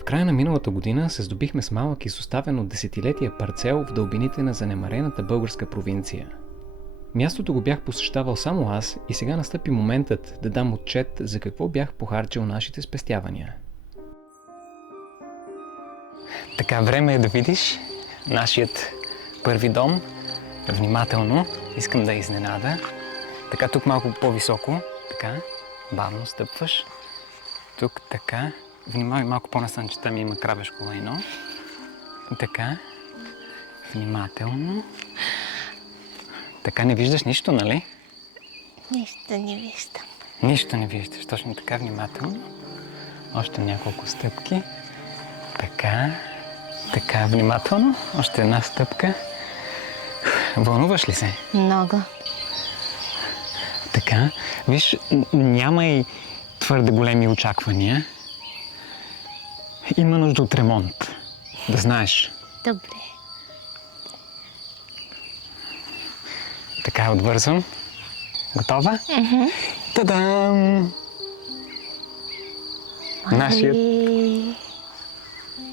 В края на миналата година се здобихме с малък изоставен от десетилетия парцел в дълбините на занемарената българска провинция. Мястото го бях посещавал само аз и сега настъпи моментът да дам отчет за какво бях похарчил нашите спестявания. Така, време е да видиш нашият първи дом. Внимателно, искам да изненада. Така, тук малко по-високо. Така, бавно стъпваш. Тук така. Внимавай малко по-насън, че там има кравешко лайно. Така. Внимателно. Така, не виждаш нищо, нали? Нищо не виждам. Нищо не виждаш. Точно така, внимателно. Още няколко стъпки. Така. Така, внимателно. Още една стъпка. Вълнуваш ли се? Много. Така. Виж, няма и твърде големи очаквания. Има нужда от ремонт. Да знаеш. Добре. Така, отвързвам. Готова? Та-дам! Нашият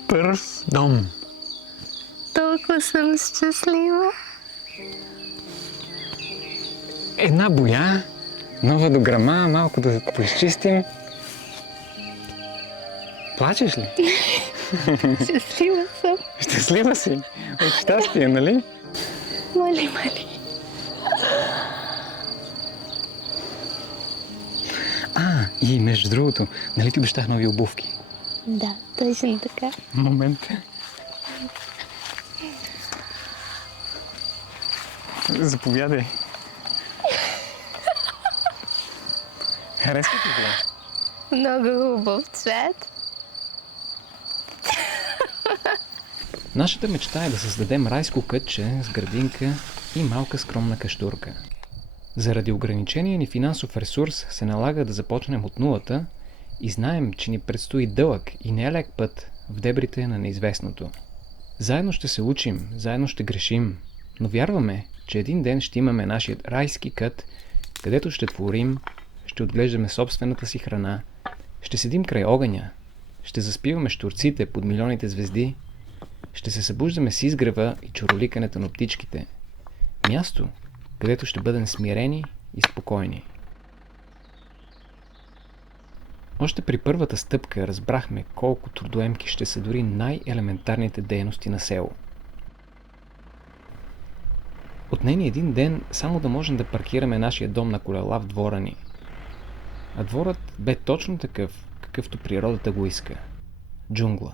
първ дом. Толкова съм щастлива. Една боя, нова дограма, малко да поизчистим. Плачеш ли? Щастлива съм. Щастлива си? От щастие, нали? Моли. И между другото, нали ти обещах нови обувки? Да, точно така. Момент. Заповядай. Харесва ти ли? Много хубав цвет. Нашата мечта е да създадем райско кътче с градинка и малка скромна каштурка. Заради ограничения ни финансов ресурс се налага да започнем от нулата и знаем, че ни предстои дълъг и нелек път в дебрите на неизвестното. Заедно ще се учим, заедно ще грешим, но вярваме, че един ден ще имаме нашия райски кът, където ще творим, ще отглеждаме собствената си храна, ще седим край огъня, ще заспиваме щурците под милионите звезди, ще се събуждаме с изгрева и чороликането на птичките. Място, където ще бъдем смирени и спокойни. Още при първата стъпка разбрахме колко трудоемки ще са дори най-елементарните дейности на село. Отне ни един ден само да можем да паркираме нашия дом на колела в двора ни. А дворът бе точно такъв, какъвто природата го иска. Джунгла.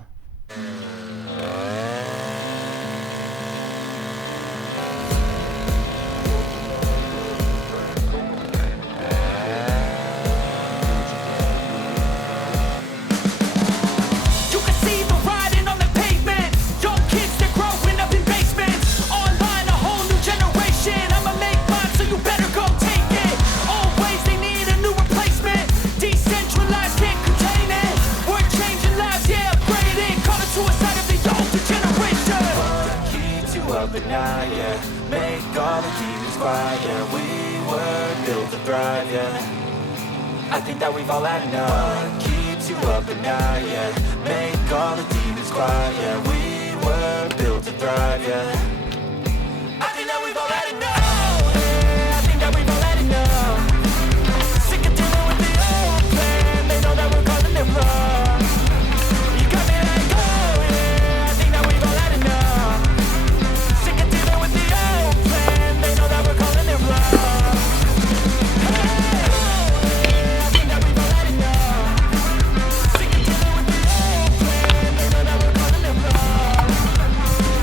But now, yeah, make all the demons quiet, yeah. We were built to thrive, yeah. I think that we've all had enough. What keeps you up at night, yeah. Make all the demons quiet, yeah. We were built to thrive, yeah. I think that we've all had enough. Yeah, I think that we've all had enough. Sick of dealing with the old plan. They know that we're calling it wrong. You got me like, oh yeah, I think that we've all had enough. Sick of dealing with the old plan. They know that we're calling it wrong. Hey, oh yeah, I think that we've all had enough. Sick of dealing with the old plan. They know that we're calling it wrong.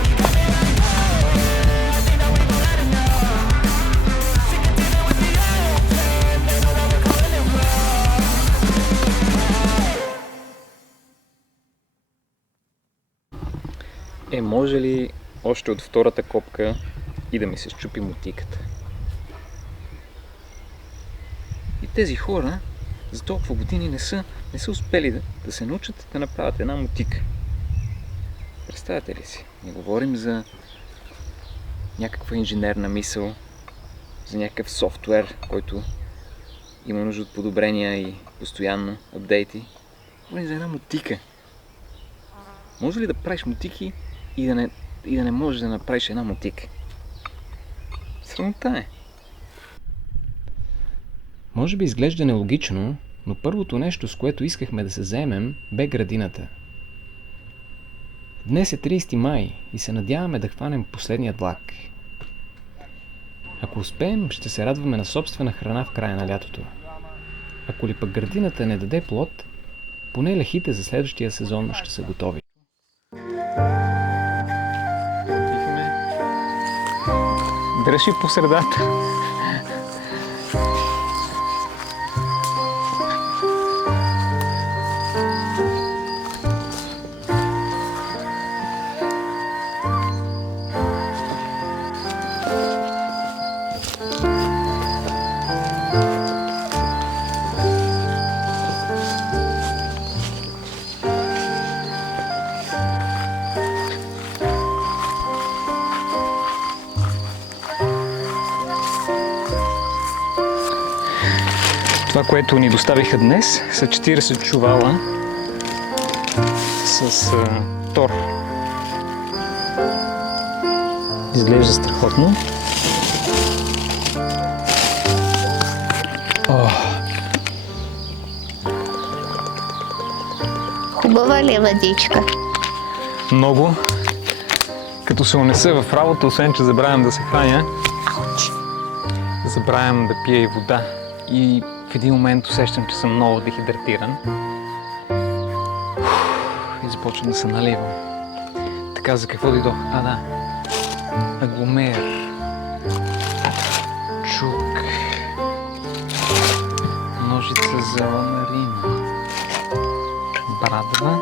You got me like, oh yeah, I think that we've all had enough. Sick of dealing with the old plan. They know that we're calling it wrong. Може ли още от втората копка и да ми се счупи мотиката? И тези хора за толкова години не са успели да се научат да направят една мотика. Представяте ли си? Не говорим за някаква инженерна мисъл, за някакъв софтуер, който има нужда от подобрения и постоянно апдейти. Говорим за една мотика. Може ли да правиш мотики и да не можеш да направиш една мотика? Срамота е. Може би изглежда нелогично, но първото нещо, с което искахме да се заемем, бе градината. Днес е 30 май и се надяваме да хванем последният влак. Ако успеем, ще се радваме на собствена храна в края на лятото. Ако ли пък градината не даде плод, поне лехите за следващия сезон ще са готови. Дръжи по средата. Това, което ни доставиха днес, са 40 чувала с тор. Изглежда страхотно. Хубава ли е водичка? Много. Като се унеса в работа, освен че забравям да се храня, забравям да пия и вода. И в един момент усещам, че съм много дехидратиран. И започвам да се наливам. Така, за какво дойдох? Да. Агломер. Чук. Ножица за ламарина. Брадва.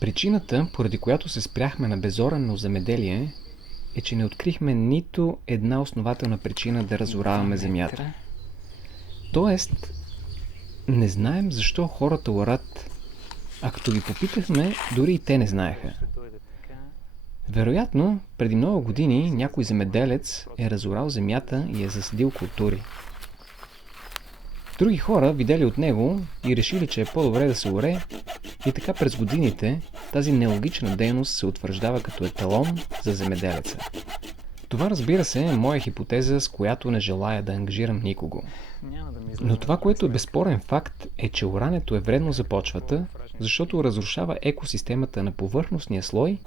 Причината, поради която се спряхме на безорано земеделие, е, че не открихме нито една основателна причина да разораваме земята. Тоест, не знаем защо хората орат, а като ги попитахме, дори и те не знаеха. Вероятно, преди много години някой земеделец е разорал земята и е засадил култури. Други хора видели от него и решили, че е по-добре да се оре, и така през годините тази нелогична дейност се утвърждава като еталон за земеделеца. Това, разбира се, е моя хипотеза, с която не желая да ангажирам никого. Но това, което е безспорен факт, е, че орането е вредно за почвата, защото разрушава екосистемата на повърхностния слой,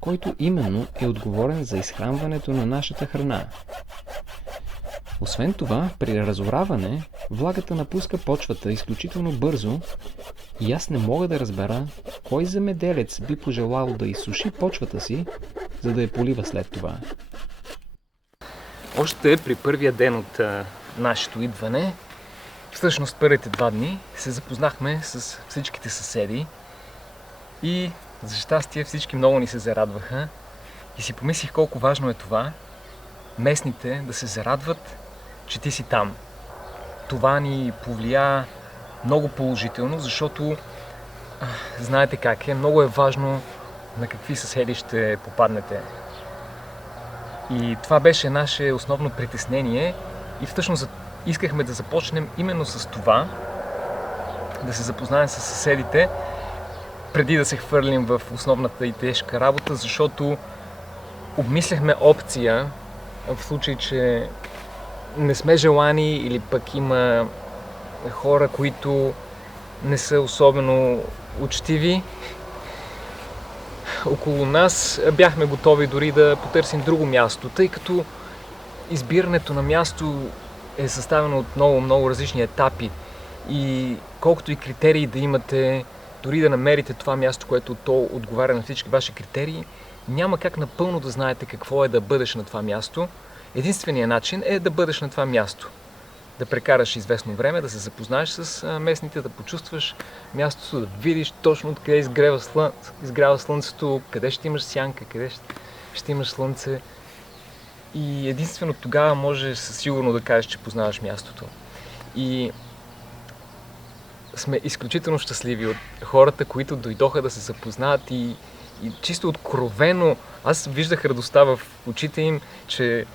който именно е отговорен за изхранването на нашата храна. Освен това, при разораване, влагата напуска почвата изключително бързо и аз не мога да разбера кой земеделец би пожелал да изсуши почвата си, за да я полива след това. Още при първия ден от нашето идване, всъщност първите 2 дни, се запознахме с всичките съседи и за щастие всички много ни се зарадваха и си помислих колко важно е това местните да се зарадват, че ти си там. Това ни повлия много положително, защото знаете как е, много е важно на какви съседи ще попаднете. И това беше наше основно притеснение и всъщност искахме да започнем именно с това, да се запознаем с съседите, преди да се хвърлим в основната и тежка работа, защото обмисляхме опция в случай, че не сме желани или пък има хора, които не са особено учтиви около нас, бяхме готови дори да потърсим друго място, тъй като избирането на място е съставено от много различни етапи и колкото и критерии да имате, дори да намерите това място, което то отговаря на всички ваши критерии, няма как напълно да знаете какво е да бъдеш на това място. Единственият начин е да бъдеш на това място. Да прекараш известно време, да се запознаеш с местните, да почувстваш мястото, да видиш точно откъде изгрява слънцето, къде ще имаш сянка, къде ще имаш слънце. И единствено тогава можеш със сигурно да кажеш, че познаваш мястото. И сме изключително щастливи от хората, които дойдоха да се запознаят и чисто откровено аз виждах радостта в очите им, че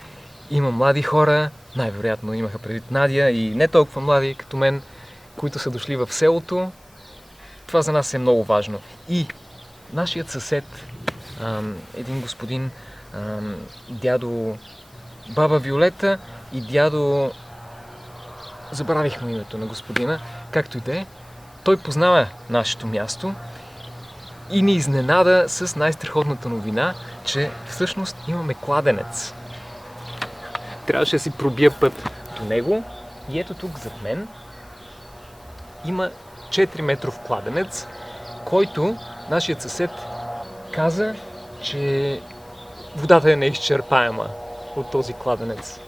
има млади хора, най-вероятно имаха предвид Надя и не толкова млади като мен, които са дошли в селото. Това за нас е много важно. И нашият съсед, един господин, дядо баба Виолета и дядо... Забравих му името на господина, както и да е. Той познава нашето място и ни изненада с най-страхотната новина, че всъщност имаме кладенец. Трябваше да си пробия път до него и ето тук зад мен има 4-метров кладенец, който нашият съсед каза, че водата е неизчерпаема от този кладенец.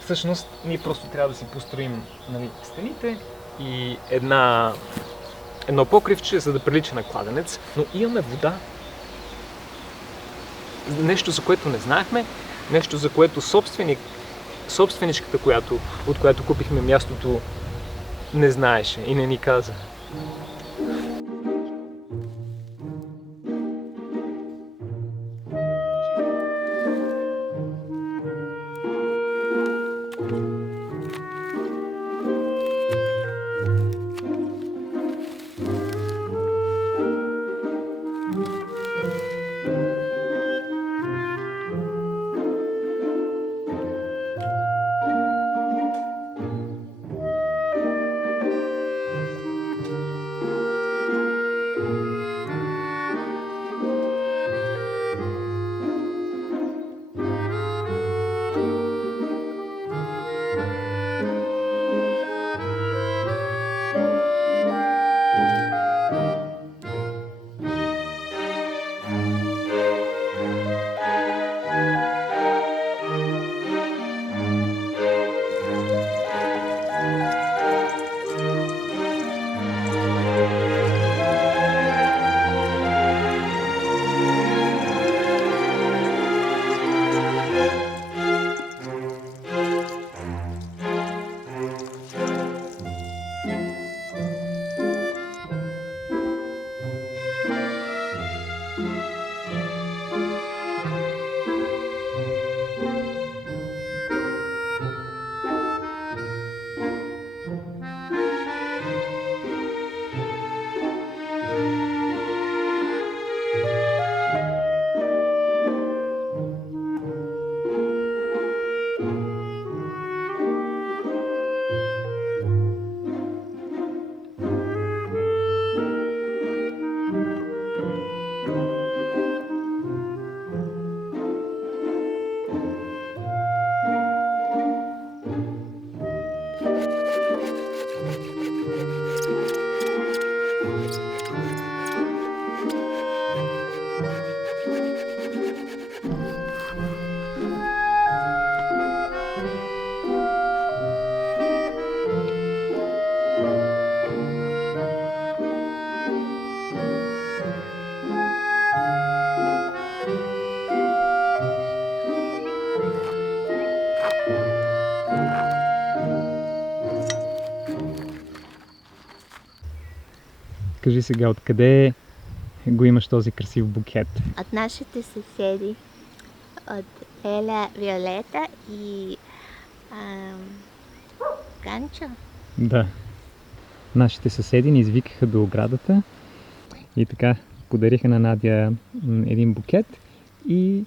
Всъщност ние просто трябва да си построим стените и едно покривче, за да прилича на кладенец, но имаме вода. Нещо, за което не знаехме, нещо, за което собственичката, от която купихме мястото, не знаеше и не ни каза. Кажи сега, откъде го имаш този красив букет? От нашите съседи, от Еля, Виолета и Ганчо. Да. Нашите съседи ни извикаха до оградата и така подариха на Надя един букет и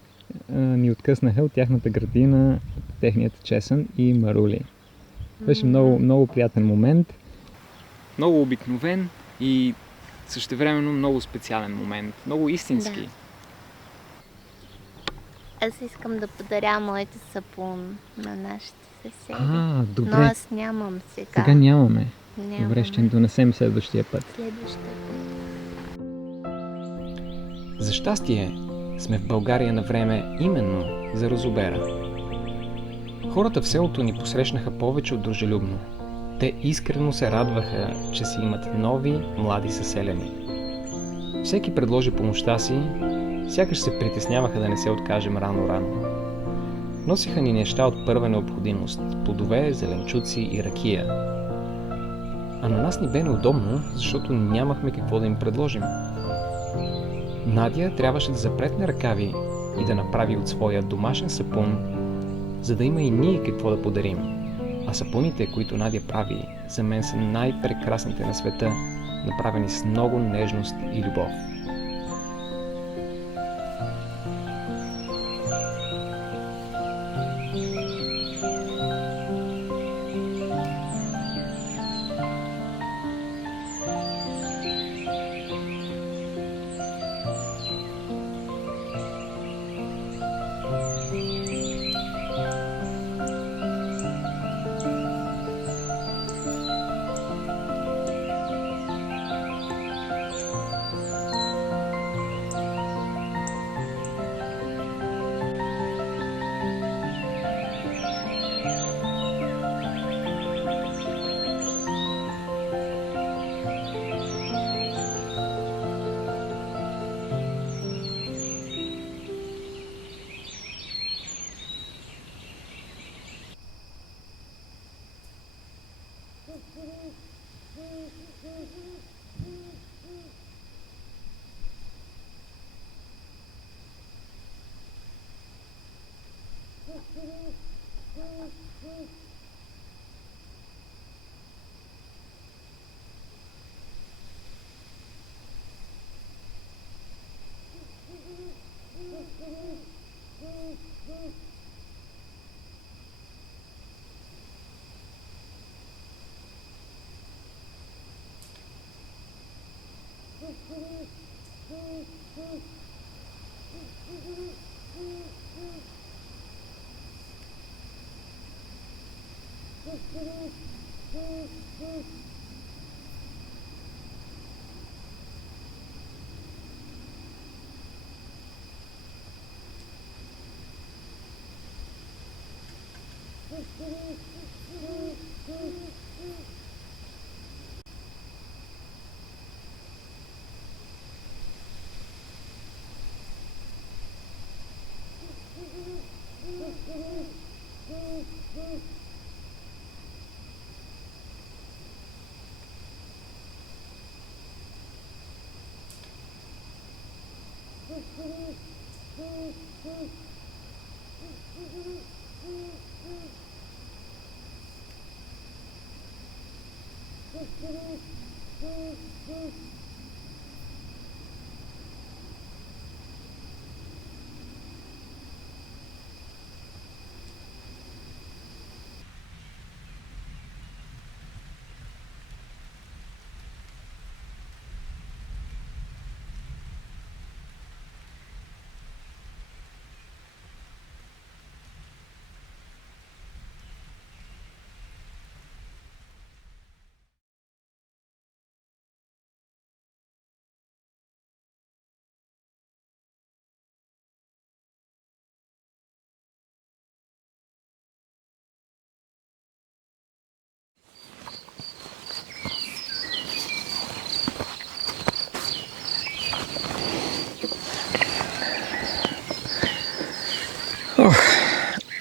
ни откъснаха от тяхната градина техният чесън и марули. Беше много, много приятен момент. Много обикновен и същевременно много специален момент. Много истински. Да. Аз искам да подаря моите сапун на нашите съседи. Добре. Но аз нямам сега. Сега нямаме. Нямаме. Добре, ще ни донесем следващия път. Следващия път. За щастие сме в България на време именно за розобера. Хората в селото ни посрещнаха повече от дружелюбно. Те искрено се радваха, че си имат нови, млади съселяни. Всеки предложи помощта си, сякаш се притесняваха да не се откажем рано-рано. Носиха ни неща от първа необходимост – плодове, зеленчуци и ракия. А на нас ни бе неудобно, защото нямахме какво да им предложим. Надя трябваше да запретне ръкави и да направи от своя домашен сапун, за да има и ние какво да подарим. А сапуните, които Надя прави, за мен са най-прекрасните на света, направени с много нежност и любов.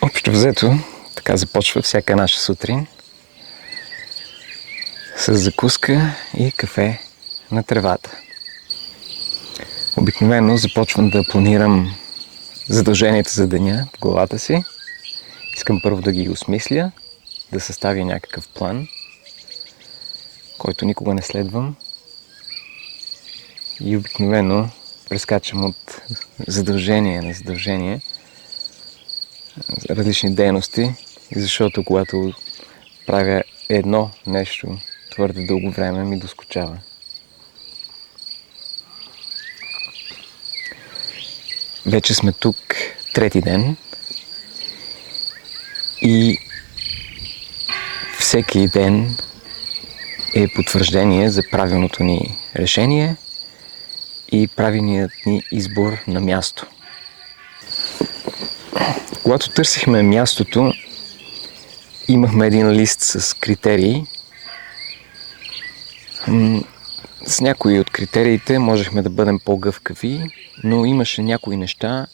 Общо взето, така започва всяка наша сутрин с закуска и кафе на тревата. Обикновено започвам да планирам задълженията за деня в главата си. Искам първо да ги осмисля, да съставя някакъв план, който никога не следвам. И обикновено прескачам от задължение на задължение различни дейности, защото когато правя едно нещо твърде дълго време, ми доскучава. Вече сме тук трети ден и всеки ден е потвърждение за правилното ни решение и правилният ни избор на място. Когато търсихме мястото, имахме един лист с критерии. С някои от критериите можехме да бъдем по-гъвкави, но имаше някои неща,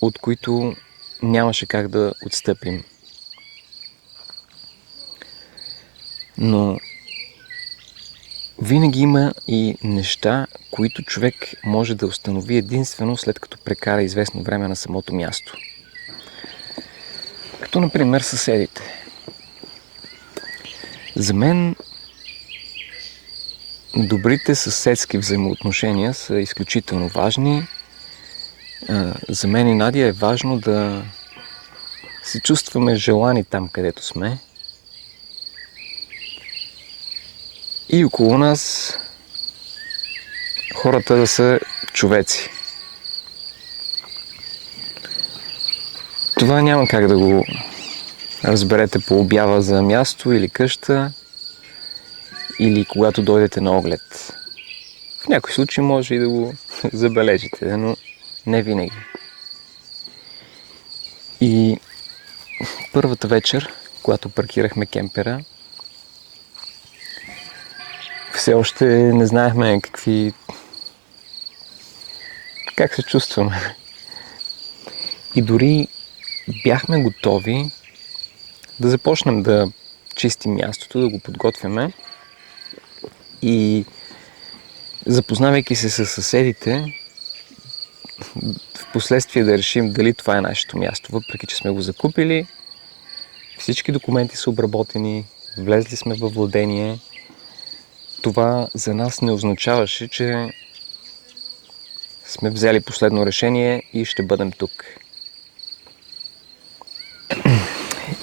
от които нямаше как да отстъпим. Но винаги има и неща, които човек може да установи единствено след като прекара известно време на самото място. Като например съседите. За мен добрите съседски взаимоотношения са изключително важни. За мен и Надя е важно да се чувстваме желани там, където сме. И около нас хората да са човеци. Това няма как да го разберете по обява за място или къща, или когато дойдете на оглед. В някои случаи може и да го забележите, но не винаги. И първата вечер, когато паркирахме кемпера, все още не знаехме как се чувстваме. И дори бяхме готови да започнем да чистим мястото, да го подготвяме. И запознавайки се с съседите, в последствие да решим дали това е нашето място. Въпреки че сме го закупили, всички документи са обработени, влезли сме във владение. Това за нас не означаваше, че сме взели последно решение и ще бъдем тук.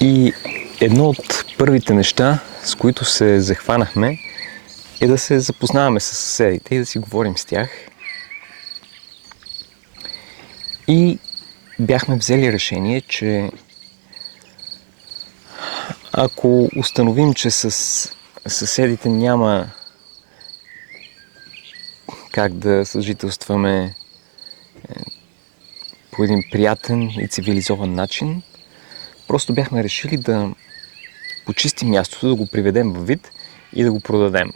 И едно от първите неща, с които се захванахме, е да се запознаваме с съседите и да си говорим с тях. И бяхме взели решение, че ако установим, че с съседите няма как да съжителстваме по един приятен и цивилизован начин, просто бяхме решили да почистим мястото, да го приведем във вид и да го продадем.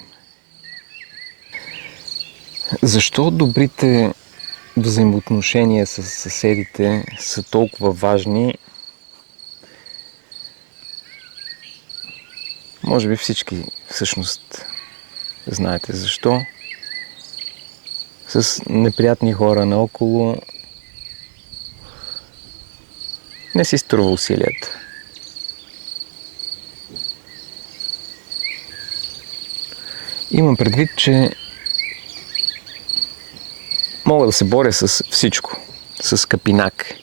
Защо добрите взаимоотношения с съседите са толкова важни? Може би всички всъщност знаете защо. С неприятни хора наоколо не си струва усилията. Имам предвид, че мога да се боря с всичко. С капинак,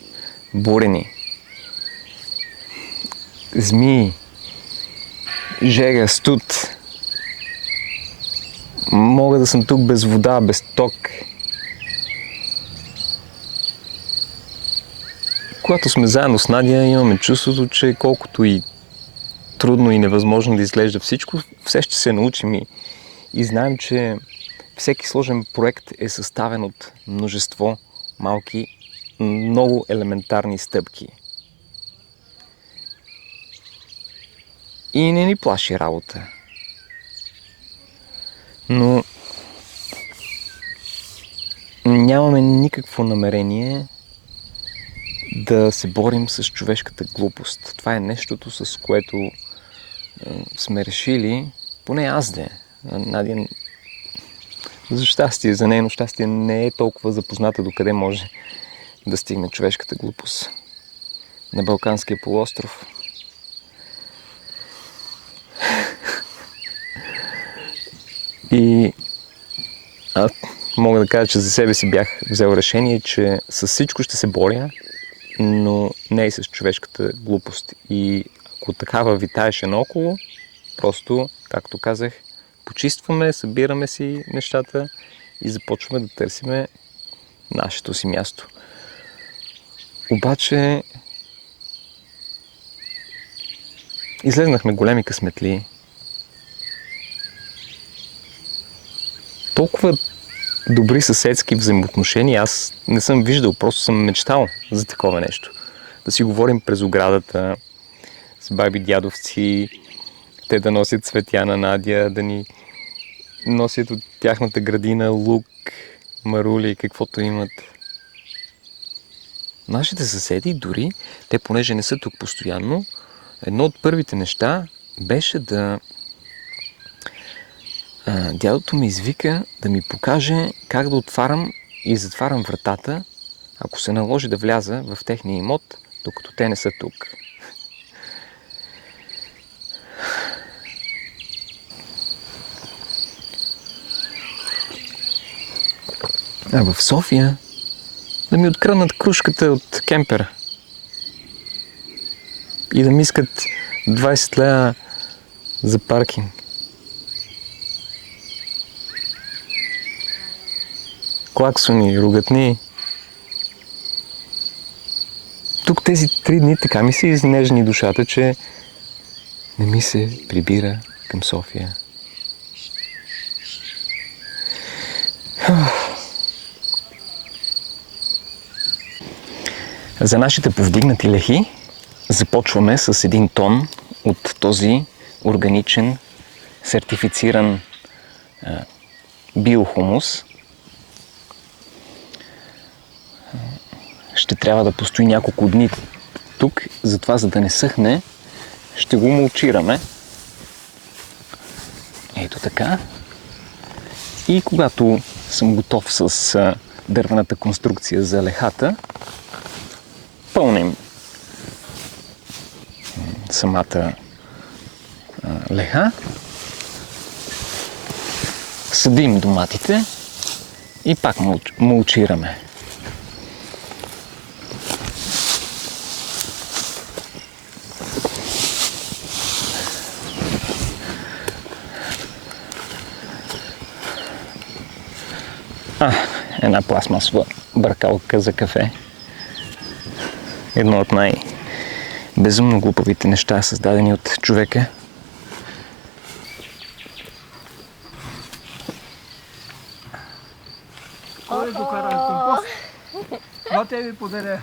бурени, змии, жега, студ. Мога да съм тук без вода, без ток. Когато сме заедно с Надя, имаме чувството, че колкото и трудно и невъзможно да изглежда всичко, все ще се научим и знаем, че всеки сложен проект е съставен от множество малки, много елементарни стъпки. И не ни плаши работа. Но нямаме никакво намерение да се борим с човешката глупост. Това е нещото, с което сме решили, поне аз Надя за щастие, за нейно щастие, не е толкова запозната докъде може да стигне човешката глупост на Балканския полуостров. И аз мога да кажа, че за себе си бях взел решение, че с всичко ще се боря, но не и с човешката глупост. И ако такава витаеше наоколо, просто, както казах, почистваме, събираме си нещата и започваме да търсиме нашето си място. Обаче излезнахме големи късметли. Толкова добри съседски взаимоотношения аз не съм виждал, просто съм мечтал за такова нещо. Да си говорим през оградата с баби, дядовци, те да носят цветя на Надя, да ни носят от тяхната градина лук, марули и каквото имат. Нашите съседи дори, те понеже не са тук постоянно, едно от първите неща беше да дядото ми извика да ми покаже как да отварям и затварям вратата, ако се наложи да вляза в техния имот, докато те не са тук. А в София да ми откраднат кружката от кемпера и да ми искат 20 лева за паркинг. Клаксони, ругатни. Тук тези 3 дни така ми се изнежни душата, че не ми се прибира към София. За нашите повдигнати лехи започваме с 1 тон от този органичен, сертифициран биохумус. Ще трябва да постои няколко дни тук, затова за да не съхне, ще го мулчираме. Ето така. И когато съм готов с дървената конструкция за лехата, пълним самата леха, съдим доматите и пак мулчираме. Една пластмасова бъркалка за кафе. Едно от най-безумно глупавите неща, създадени от човека. Кой докара компост? Това те ви подаря.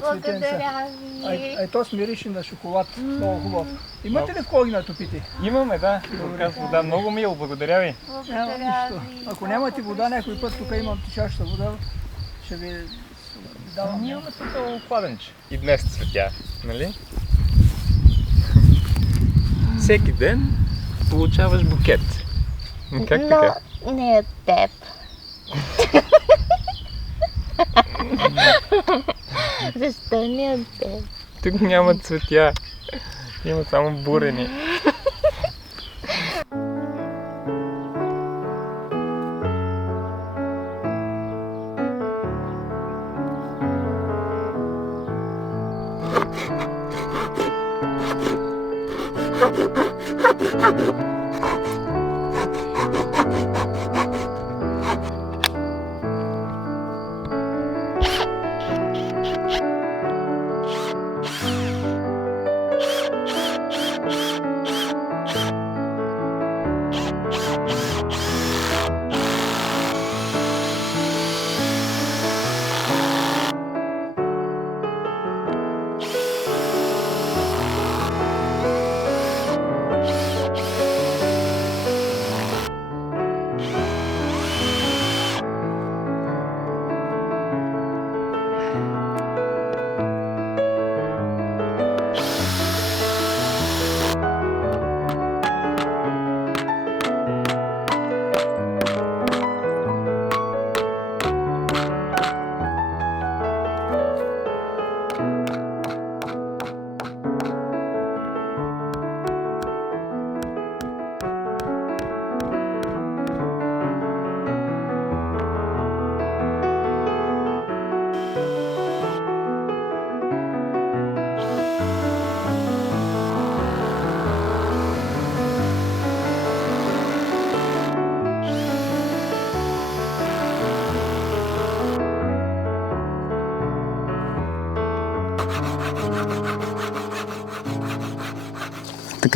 Благодаря ви. Ай, то смирише на шоколад. Много хубаво. Имате ли в кой натопите? Имаме, да. Вода. Много мило, благодаря ви. Няма нищо. Ако нямате вода, някой път тук имам чашата вода, ще ви давам. Имаме тук кладенче. И днес цветя, нали? Всеки ден получаваш букет. Как така? Но не от теб. Защо не от теб? Тук няма цветя. Има само бурени.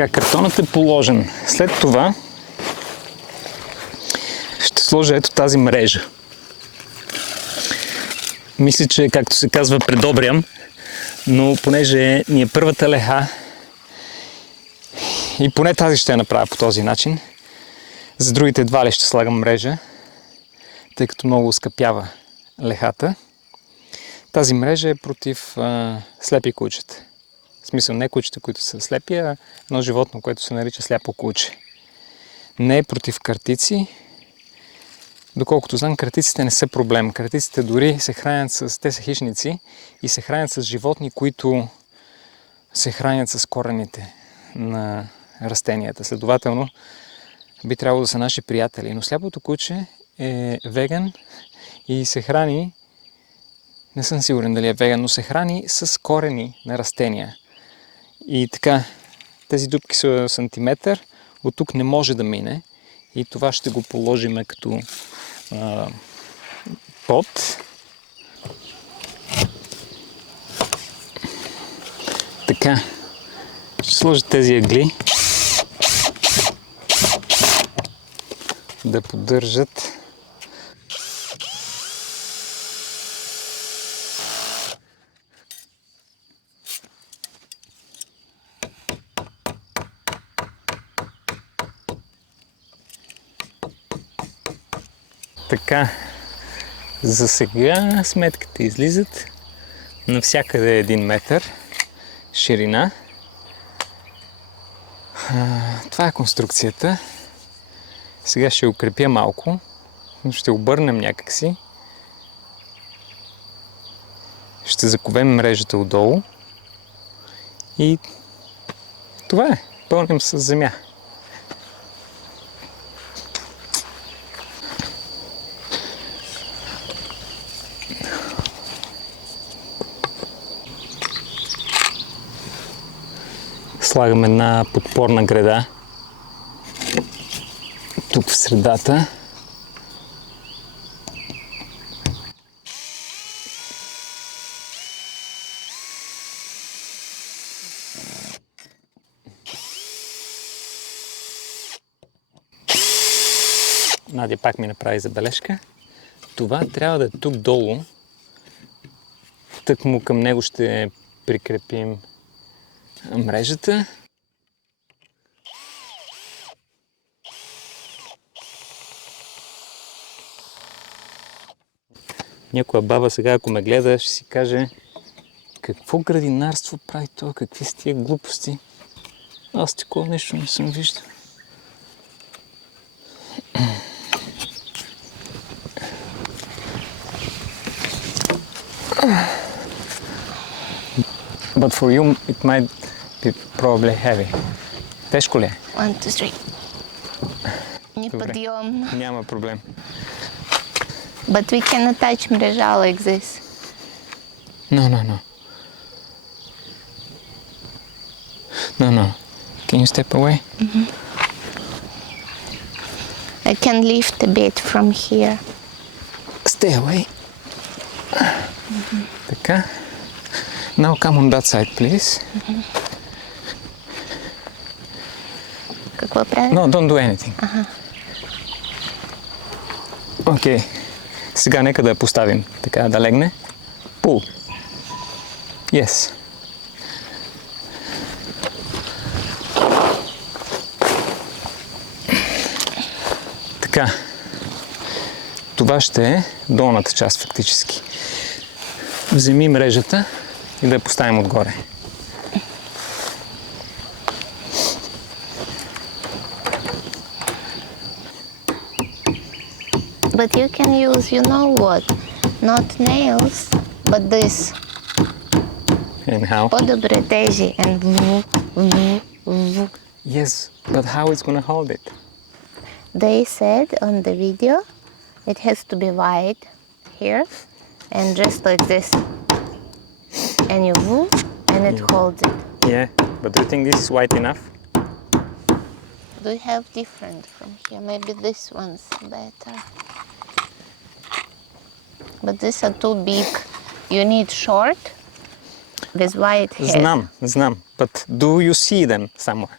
Така, картонът е положен. След това ще сложа ето тази мрежа. Мисля, че както се казва предобрям, но понеже ни е първата леха и поне тази ще я направя по този начин. За другите едва ли ще слагам мрежа, тъй като много оскъпява лехата. Тази мрежа е против слепи кучета. В смисъл не кучета, които са слепи, а едно животно, което се нарича сляпо куче. Не е против картици. Доколкото знам, картиците не са проблем. Картиците дори се хранят с... Те са хищници и се хранят с животни, които се хранят с корените на растенията. Следователно, би трябвало да са наши приятели. Но сляпото куче е веган и се храни, не съм сигурен дали е веган, но се храни с корени на растения. И така, тези дупки са сантиметър, от тук не може да мине и това ще го положим като под. Така, ще сложа тези ъгли да поддържат така. За сега сметките излизат навсякъде 1 метър ширина. Това е конструкцията. Сега ще укрепя малко. Ще обърнем някакси. Ще заковем мрежата отдолу. И това е. Пълним с земя. Слагам една подпорна града тук в средата. Надя пак ми направи забележка. Това трябва да е тук долу. Тъкмо към него ще прикрепим мрежата. Някоя баба сега, ако ме гледа, ще си каже: какво градинарство прави това, какви са тия глупости? Аз такова нещо не съм виждал. But for you it might be probably heavy. Тежко ли е? 1, 2, 3. Неподъемно. Няма проблем. But we can attach мрежа like this. No. No. Can you step away? I can lift a bit from here. Stay away. Така. Now come on that side, please. Какво правим? No, don't do anything. Окей. Сега нека да я поставим. Така, да легне. Pull. Yes. Така. Това ще е долната част фактически. Вземи мрежата и да я поставим отгоре. But you can use, you know what? Not nails, but this. And how? По-добре тежи. And Yes, but how it's gonna hold it? They said on the video it has to be wide here and just like this. And you move and it holds it. Yeah, but do you think this is wide enough? Do you have different from here? Maybe this one's better. But these are too big. You need short with wide head. Знам. But do you see them somewhere?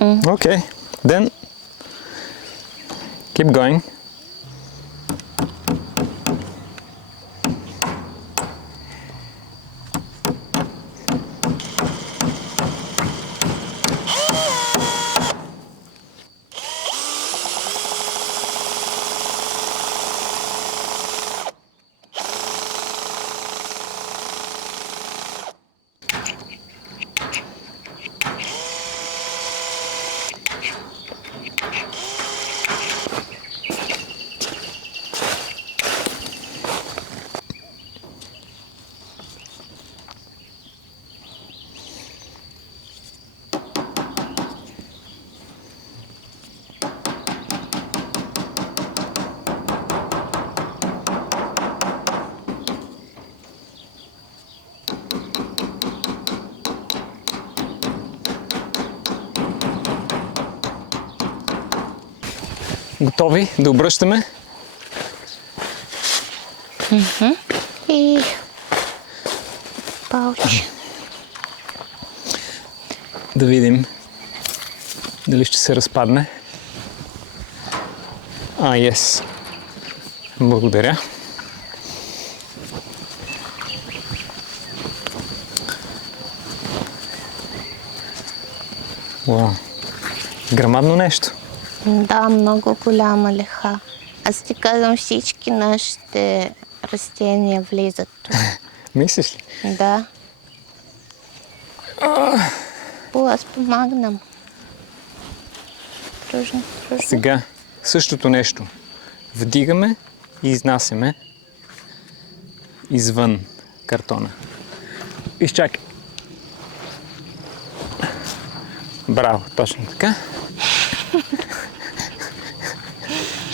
Okay, then keep going. Готови да обръщаме? И пауч. Да видим дали ще се разпадне. Yes. Благодаря. Вау. Грамадно нещо. Да, много голяма леха. Аз ти казвам, всички нашите растения влизат тук. Мислиш ли? Да. Аз помагнам. Пружно. Сега същото нещо. Вдигаме и изнасяме извън картона. Изчакай. Браво, точно така.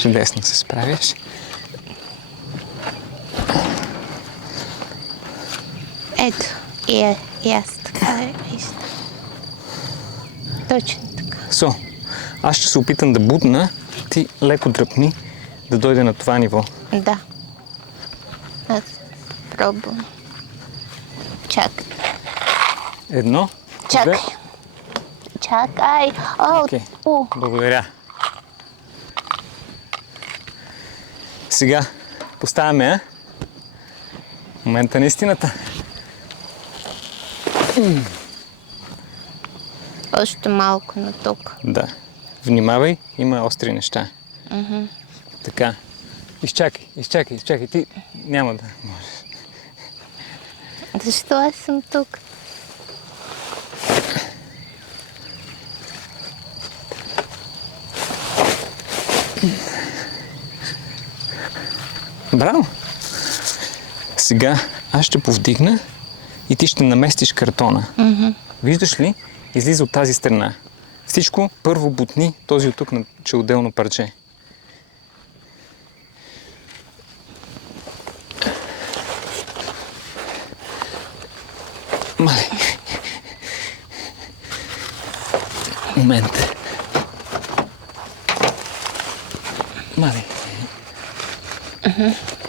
Чудесно се справяш. Ето, и аз така виждам. Точно така. Аз ще се опитам да бутна, ти леко дръпни да дойде на това ниво. Да. Аз пробвам. Чакай. Едно. Чакай. Две. Чакай. Окей. Благодаря. Сега поставяме момента на истината. Още малко на тук. Да. Внимавай, има остри неща. Така. Изчакай. Ти няма да можеш. Защо аз съм тук? Браво! Сега аз ще повдигна и ти ще наместиш картона. Виждаш ли? Излиза от тази страна. Всичко първо бутни този от тук на челоделно парче. Мале. Момент. Мале.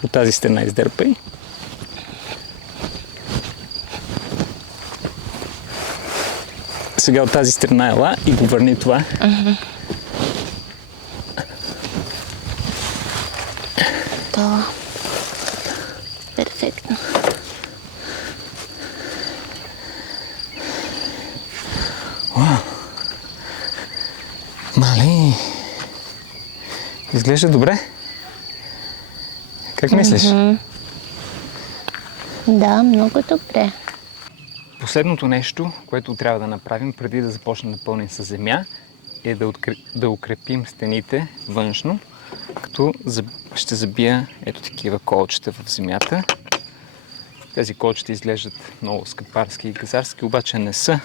От тази страна издърпай. Сега от тази страна ела и го върни това. Това. Перфектно. Мале. Изглежда добре. Как мислиш? Да, много добре. Последното нещо, което трябва да направим преди да започнем да пълним с земя, е да укрепим стените външно, като ще забия ето такива колчета в земята. Тези колчета изглеждат много скъпарски и газарски, обаче не са.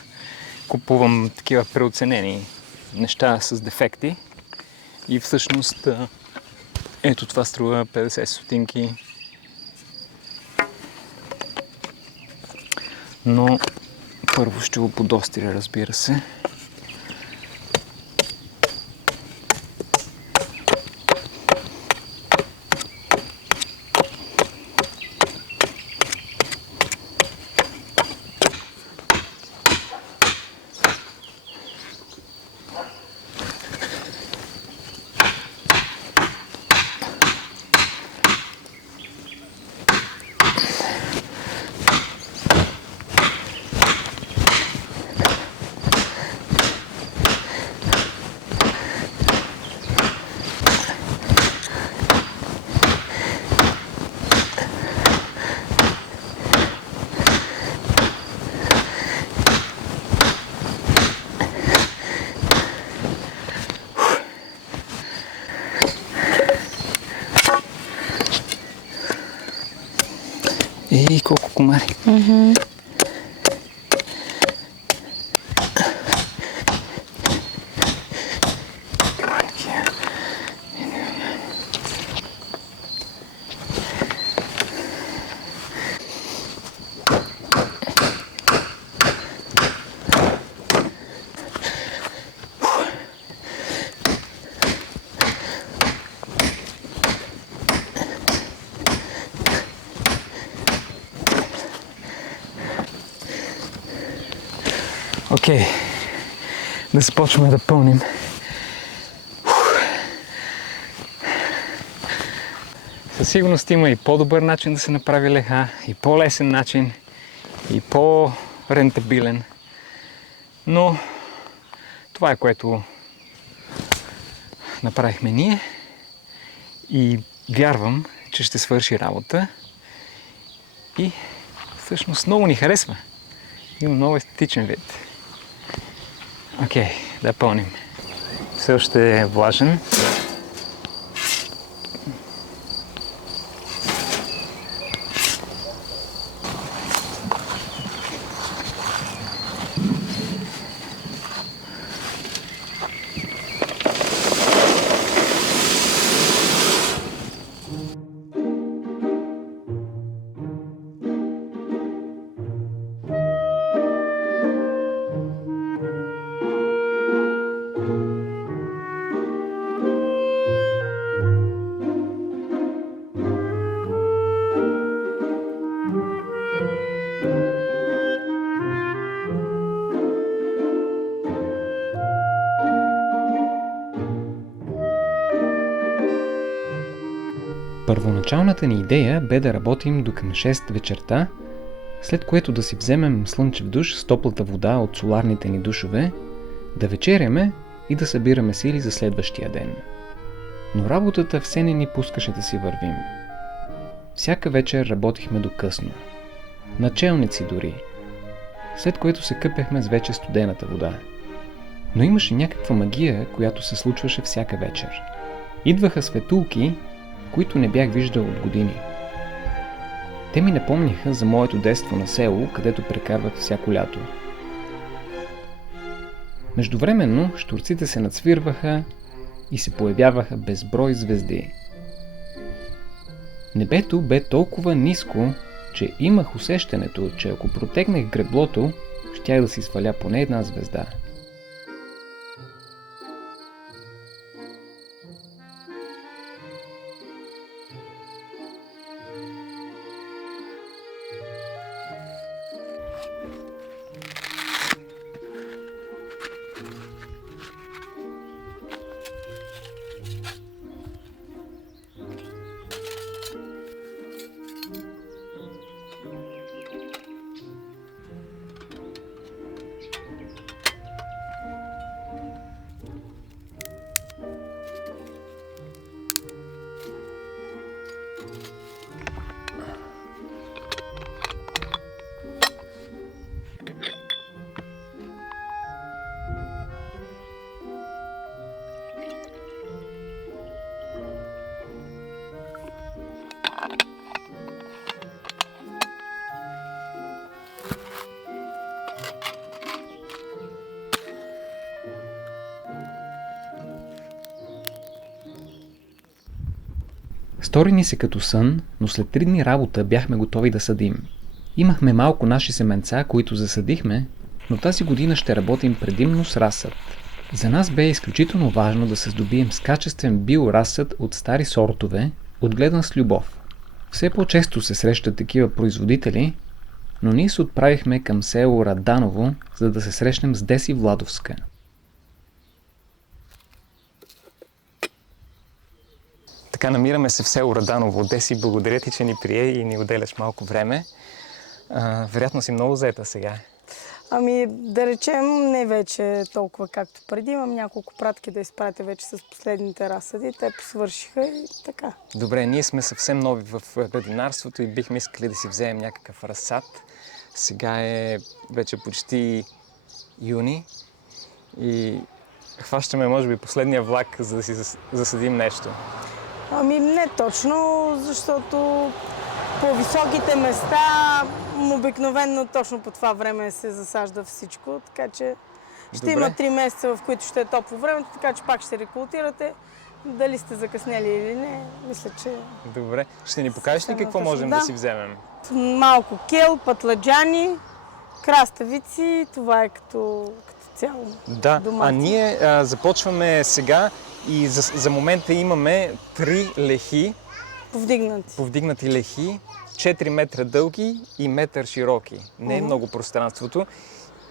Купувам такива преоценени неща с дефекти и всъщност ето това струва 50 стотинки. Но първо ще го подостря, разбира се. И колко комари. Окей, да започваме да пълним. Със сигурност има и по-добър начин да се направи леха, и по-лесен начин, и по-рентабилен. Но това е, което направихме ние и вярвам, че ще свърши работа и всъщност много ни харесва. Има много естетичен вид. Окей, да пълним. Все още е влажен. Първоначалната ни идея бе да работим до към 6 вечерта, след което да си вземем слънчев душ с топлата вода от соларните ни душове, да вечеряме и да събираме сили за следващия ден. Но работата все не ни пускаше да си вървим. Всяка вечер работихме до късно. Начелници дори. След което се къпехме с вече студената вода. Но имаше някаква магия, която се случваше всяка вечер. Идваха светулки, които не бях виждал от години. Те ми напомниха за моето детство на село, където прекарвах всяко лято. Междувременно щурците се нацвирваха и се появяваха безброй звезди. Небето бе толкова ниско, че имах усещането, че ако протегнах греблото, щях да си сваля поне една звезда. Стори ни се като сън, но след 3 дни работа бяхме готови да садим. Имахме малко наши семенца, които засадихме, но тази година ще работим предимно с разсъд. За нас бе изключително важно да се здобием с качествен биоразсъд от стари сортове, отгледан с любов. Все по-често се срещат такива производители, но ние се отправихме към село Раданово, за да се срещнем с Деси Владовска. Така, намираме се в село Раданово. Деси, благодаря ти, че ни прие и ни отделяш малко време. Вероятно си много заета сега. Ами, да речем, не вече толкова както преди. Имам няколко пратки да изпратя вече с последните разсъди. Те посвършиха и така. Добре, ние сме съвсем нови в градинарството и бихме искали да си вземем някакъв разсад. Сега е вече почти юни и хващаме, може би, последния влак, за да си засадим нещо. Ами, не точно, защото По високите места обикновено точно по това време се засажда всичко, така че ще има 3 месеца, в които ще е топло времето, така че пак ще рекултирате. Дали сте закъснели или не, мисля, че... Добре. Ще ни покажеш ли какво можем да си вземем? Малко кел, пътладжани, краставици, това е като цяло. Да, домати. а ние започваме сега и за момента имаме 3 лехи, повдигнати лехи, 4 метра дълги и метър широки. Не е много пространството.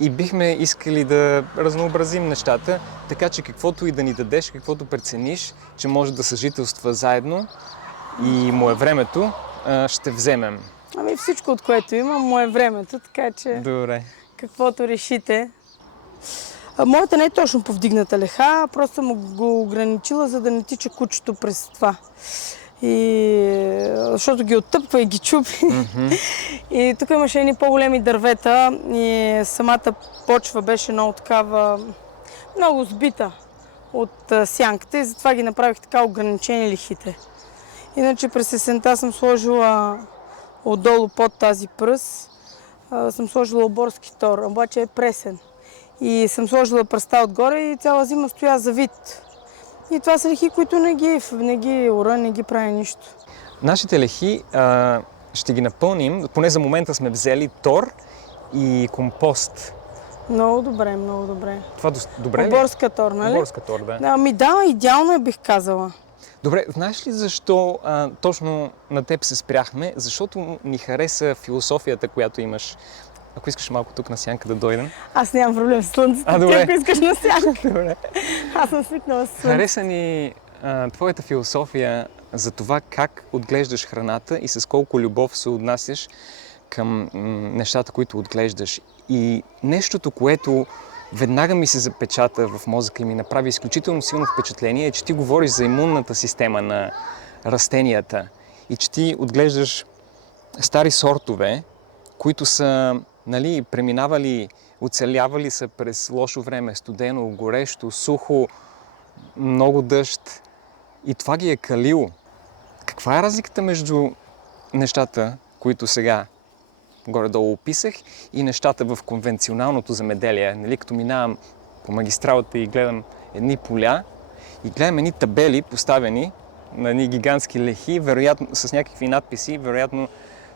И бихме искали да разнообразим нещата, така че каквото и да ни дадеш, каквото прецениш, че може да съжителства заедно и му е времето, ще вземем. Ами всичко, от което имам, му е времето, така че Добре. каквото решите. Моята не е точно повдигната леха, просто съм го ограничила, за да не тича кучето през това. Защото ги оттъпва и ги чупи. И тук имаше едни по-големи дървета и самата почва беше много такава, много сбита от сянката и затова ги направих така ограничени лихите. Иначе през есента съм сложила отдолу под тази пръс, съм сложила оборски тор, обаче е пресен. И съм сложила пръста отгоре и цяла зима стоя за вид. И това са лехи, които не ги ура, не ги прави нищо. Нашите лехи ще ги напълним, поне за момента сме взели тор и компост. Много добре, много добре. Това добре ли? Оборска тор, нали? Оборска тор, да. Ами да, идеално е, бих казала. Добре, знаеш ли защо точно на теб се спряхме? Защото ни хареса философията, която имаш. Ако искаш малко тук на сянка да дойдем. Аз нямам проблем с слънцето, ти ако искаш на сянка. Добре. Аз съм свикнала с слънце. Хареса ни твоята философия за това как отглеждаш храната и с колко любов се отнасяш към нещата, които отглеждаш. И нещото, което веднага ми се запечата в мозъка и ми направи изключително силно впечатление, е, че ти говориш за имунната система на растенията и че ти отглеждаш стари сортове, които са преминавали, оцелявали са през лошо време, студено, горещо, сухо, много дъжд и това ги е калило. Каква е разликата между нещата, които сега горе-долу описах и нещата в конвенционалното земеделие? Като минавам по магистралата и гледам едни поля и гледам едни табели поставени на едни гигантски лехи, вероятно с някакви надписи, вероятно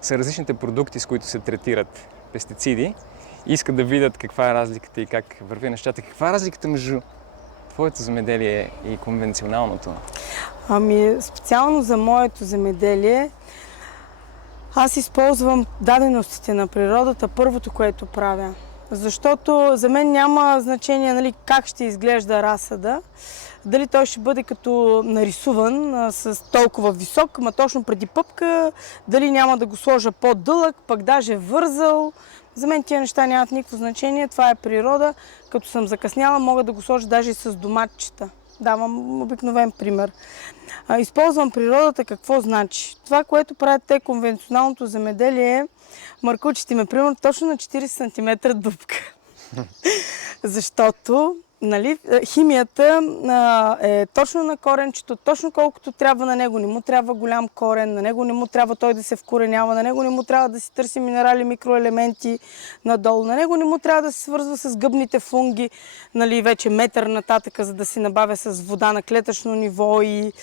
са различните продукти, с които се третират пестициди и искат да видят каква е разликата и как върви нещата. Каква е разликата между твоето земеделие и конвенционалното? Ами, специално за моето земеделие, аз използвам даденостите на природата, първото, което правя. Защото за мен няма значение как ще изглежда разсада, дали той ще бъде като нарисуван с толкова висок, ама точно преди пъпка, дали няма да го сложа по-дълъг, пък даже вързал. За мен тия неща нямат никакво значение, това е природа. Като съм закъсняла, мога да го сложа даже и с доматчета. Давам обикновен пример. Използвам природата, какво значи? Това, което правят те конвенционалното земеделие, маркучите ме, примерно, точно на 40 см дупка. Защото химията е точно на коренчето, точно колкото трябва на него. Не му трябва голям корен, на него не му трябва той да се вкоренява, на него не му трябва да си търси минерали, микроелементи надолу, на него не му трябва да се свързва с гъбните фунги, вече метър нататък, за да си набавя с вода на клетъчно ниво и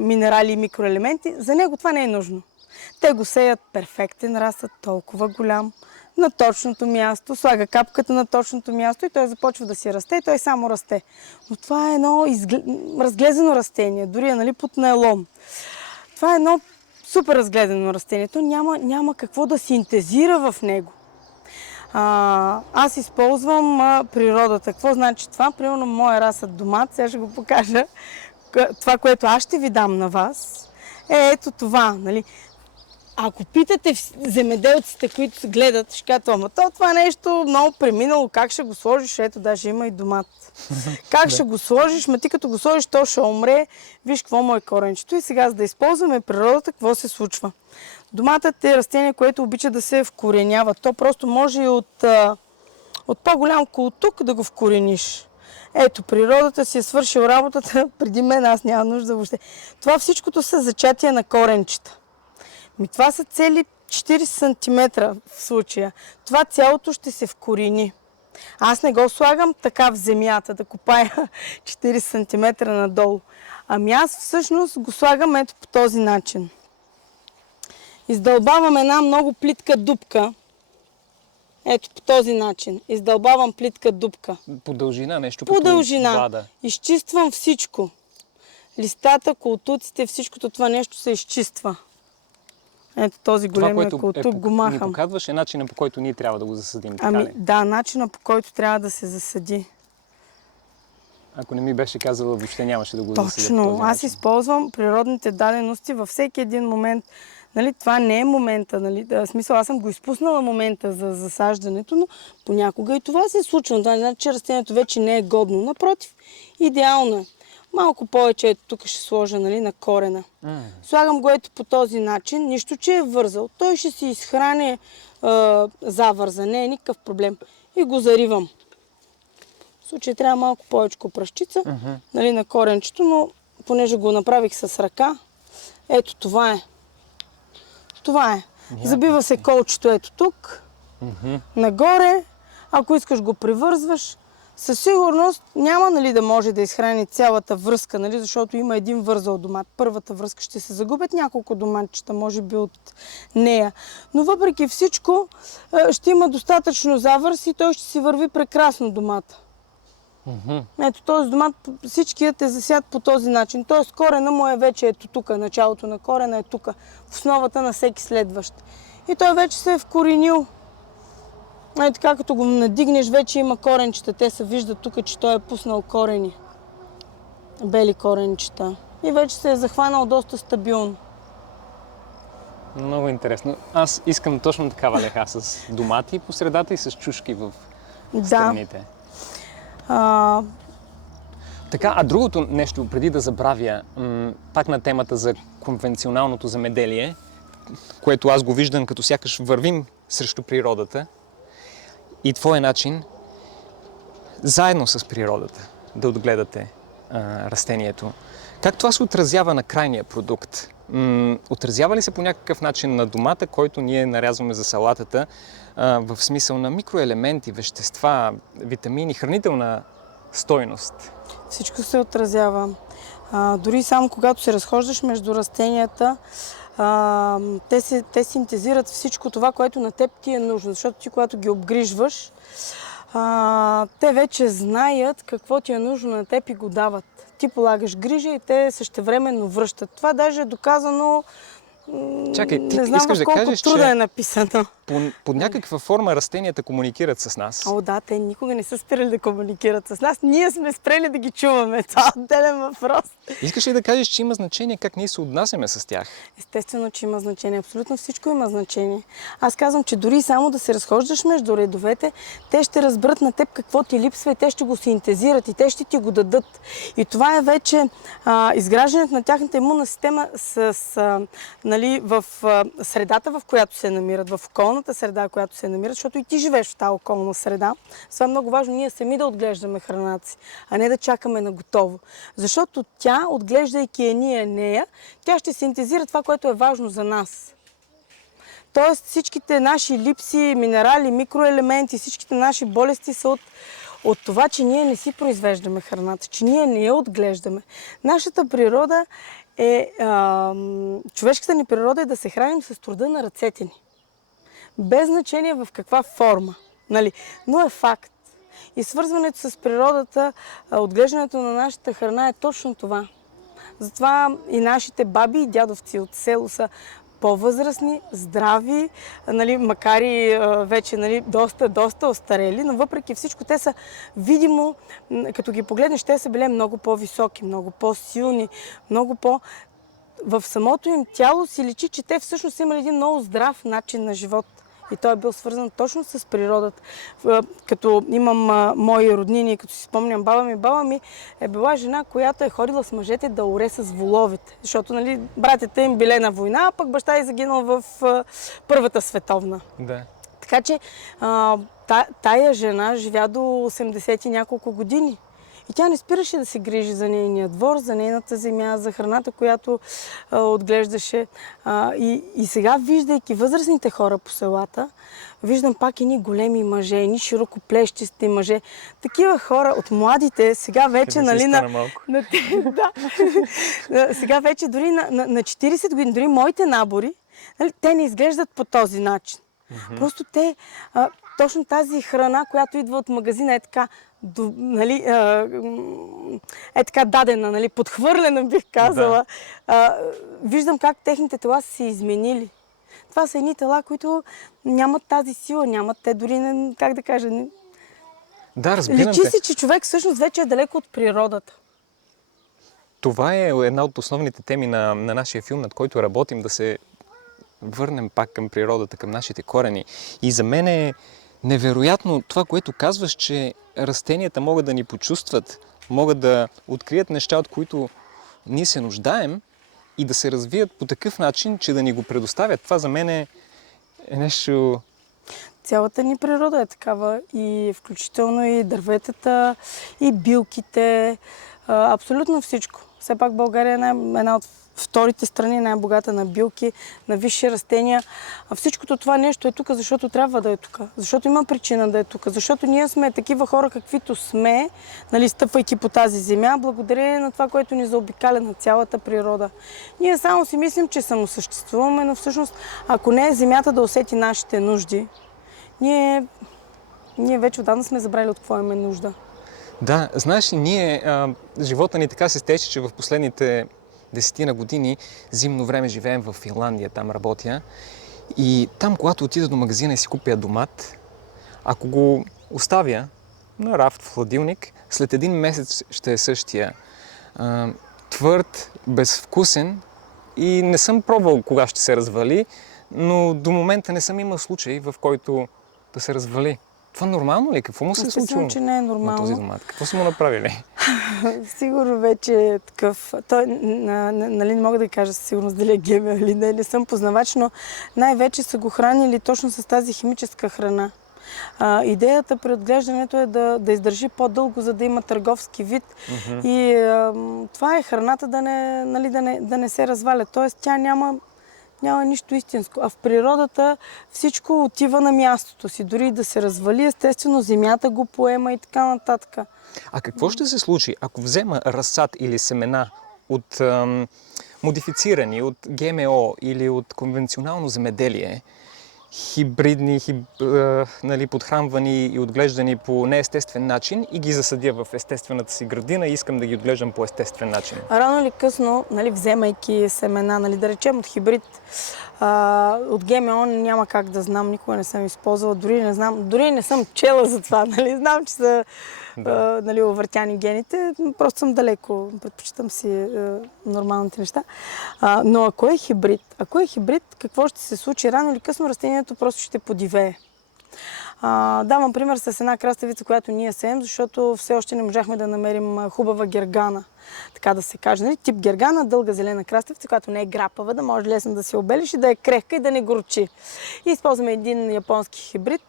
минерали и микроелементи. За него това не е нужно. Те го сеят перфектен, растат толкова голям, на точното място, слага капката на точното място и той започва да си расте и той само расте. Но това е едно разглезено растение, дори под найлон. Това е едно супер разгледано растение. То няма какво да синтезира в него. Аз използвам природата. Какво значи това? Примерно моя разсад домат, сега ще го покажа. Това, което аз ще ви дам на вас, е ето това. Ако питате земеделците, които гледат, ще кажат, ама това нещо много преминало, как ще го сложиш? Ето, даже има и домат. Как ще го сложиш? Ти като го сложиш, то ще умре. Виж какво му е коренчето. И сега, за да използваме природата, какво се случва? Доматът е растение, което обича да се вкоренява. То просто може и от по-голям колтук да го вкорениш. Ето, природата си е свършила работата преди мен, аз няма нужда въобще. Това всичкото са зачатия на коренчета. Това са цели 40 см в случая. Това цялото ще се вкорени. Аз не го слагам така в земята, да копая 40 см надолу. Ами аз всъщност го слагам ето по този начин. Издълбавам една много плитка дупка. Ето по този начин. Издълбавам плитка дупка. По дължина нещо По като дължина. вада. Изчиствам всичко. Листата, колтуците, всичкото това нещо се изчиства. Ето този големия колтук го ни махам. показваш е начина, по който ние трябва да го засадим. Така ли? Да, начина по който трябва да се засади. Ако не ми беше казала, въобще нямаше да го засадя по този Точно. Аз начин. използвам природните дадености във всеки един момент. Нали, това не е момента. Нали, в смисъл, аз съм го изпуснала момента за засаждането, но понякога и това се случва. Това не значи, че растението вече не е годно. Напротив, идеално е. Малко повече ето тук ще сложа, нали, на корена. Слагам го ето по този начин, нищо, че е вързал. Той ще си изхрани завърза, не е никакъв проблем. И го заривам. В случай трябва малко повече пръщица, нали, на коренчето, но понеже го направих с ръка, ето това е. Това е. Забива се колчето ето тук, нагоре. Ако искаш го привързваш. Със сигурност няма, нали, да може да изхрани цялата връзка, нали, защото има един вързал домат. Първата връзка ще се загубят няколко доматчета, може би от нея. Но въпреки всичко ще има достатъчно завърз и той ще си върви прекрасно домата. Ето този домат, всичкият е засят по този начин. Тоест корена му е вече ето тук, началото на корена е тук, в основата на всеки следващ. И той вече се е вкоренил. Ето така, като го надигнеш, вече има коренчета. Те се виждат тук, че той е пуснал корени. Бели коренчета. И вече се е захванал доста стабилно. Много интересно. Аз искам точно такава леха с домати по средата и с чушки в страните. Така, а другото нещо, преди да забравя, пак на темата за конвенционалното земеделие, което аз го виждам като сякаш вървим срещу природата и твоя начин, заедно с природата, да отгледате растението. Как това се отразява на крайния продукт? Отразява ли се по някакъв начин на домата, който ние нарязваме за салатата, в смисъл на микроелементи, вещества, витамини, хранителна стойност? Всичко се отразява. Дори само когато се разхождаш между растенията, те синтезират всичко това, което на теб ти е нужно. Защото ти, когато ги обгрижваш, те вече знаят какво ти е нужно на теб и го дават. Ти полагаш грижа и те същевременно връщат. Това даже е доказано. Чакай, ти не знам искаш в да колко кажеш, труда че е написано. под някаква форма растенията комуникират с нас? О, да, те никога не са спирали да комуникират с нас. Ние сме спрели да ги чуваме. Това е отделен въпрос. Искаш ли да кажеш, че има значение как ние се отнасяме с тях? Естествено, че има значение. Абсолютно всичко има значение. Аз казвам, че дори само да се разхождаш между редовете, те ще разберат на теб какво ти липсва и те ще го синтезират и те ще ти го дадат. И това е вече изграждането на тяхната имунна система нали, в средата, в която се намират, в околната среда, в която се намират, защото и ти живееш в тази околна среда. Това е много важно, ние сами да отглеждаме храната си, а не да чакаме на готово. Защото тя, отглеждайки нея, тя ще синтезира това, което е важно за нас. Тоест всичките наши липси, минерали, микроелементи, всичките наши болести са от това, че ние не си произвеждаме храната, че ние не я отглеждаме. Нашата природа човешката ни природа е да се храним с труда на ръцете ни. Без значение в каква форма. Нали? Но е факт. И свързването с природата, отглеждането на нашата храна е точно това. Затова и нашите баби и дядовци от село са по-възрастни, здрави, нали, макар и вече нали, доста остарели, но въпреки всичко те са видимо, като ги погледнеш, те са били много по-високи, много по-силни, много по... В самото им тяло си личи, че те всъщност са имали един много здрав начин на живот. И той е бил свързан точно с природата. Като имам мои роднини, като си спомням баба ми е била жена, която е ходила с мъжете да оре с воловете. Защото нали, братята им били на война, а пък баща е загинал в Първата световна. Да. Така че тая жена живя до 80 и няколко години. И тя не спираше да се грижи за нейния двор, за нейната земя, за храната, която отглеждаше. И сега, виждайки възрастните хора по селата, виждам пак едни големи мъже, едни широкоплещисти мъже. Такива хора от младите, сега вече, нали, сега вече дори на 40 години, дори моите набори, нали, те не изглеждат по този начин. Просто те, точно тази храна, която идва от магазина, е така, нали, е така дадена, нали, подхвърлена, бих казала. Виждам как техните тела са се изменили. Това са едни тела, които нямат тази сила, нямат те дори, как да кажа, Да, разбирам личи те. си, че човек всъщност вече е далеко от природата. Това е една от основните теми на нашия филм, над който работим, да се върнем пак към природата, към нашите корени. И за мен е невероятно това, което казваш, че растенията могат да ни почувстват, могат да открият неща, от които ние се нуждаем и да се развият по такъв начин, че да ни го предоставят. Това за мен е нещо... Цялата ни природа е такава, и включително и дърветата, и билките, абсолютно всичко. Все пак България е една от вторите страни, най-богата на билки, на висши растения. Всичкото това нещо е тук, защото трябва да е тук. Защото има причина да е тук. Защото ние сме такива хора, каквито сме, нали, стъпвайки по тази земя, благодарение на това, което ни заобикаля на цялата природа. Ние само си мислим, че самосъществуваме, но всъщност, ако не е земята да усети нашите нужди, ние вече отдавна сме забрали от какво имаме нужда. Да, знаеш ли, живота ни така се стече, че в последните 10 години зимно време живеем в Финландия, там работя. И там, когато отида до магазина и си купя домат, ако го оставя на рафт в хладилник, след 1 месец ще е същия. Твърд, безвкусен и не съм пробвал кога ще се развали, но до момента не съм имал случай, в който да се развали. Това нормално ли? Какво му се е случило че не е на нормално. този домат? Какво са му направили? Сигурно вече е такъв. Той, нали, не мога да кажа със сигурност дали е ГМО или не съм познавач, но най-вече са го хранили точно с тази химическа храна. Идеята при отглеждането е да издържи по-дълго, за да има търговски вид. И това е храната да не се разваля. Тоест тя няма нищо истинско. А в природата всичко отива на мястото си. Дори да се развали, естествено земята го поема и така нататък. А какво ще се случи, ако взема разсад или семена от модифицирани, от ГМО или от конвенционално земеделие, хибридни, нали, подхранвани и отглеждани по неестествен начин и ги засадя в естествената си градина и искам да ги отглеждам по естествен начин? Рано или късно, нали, вземайки семена, нали, да речем от хибрид, от ГМО няма как да знам, никога не съм използвала, дори не съм чела за това, нали, знам, че са нали, увъртяни гените, просто съм далеко, предпочитам си нормалните неща. Но ако е хибрид, какво ще се случи? Рано или късно растението просто ще подивее. Давам пример с една краставица, която ние сеем, защото все още не можахме да намерим хубава гергана, така да се каже. Нали? Тип гергана, дълга зелена краставица, която не е грапава, да може лесно да се обелиш и да е крехка и да не горчи. И използваме един японски хибрид.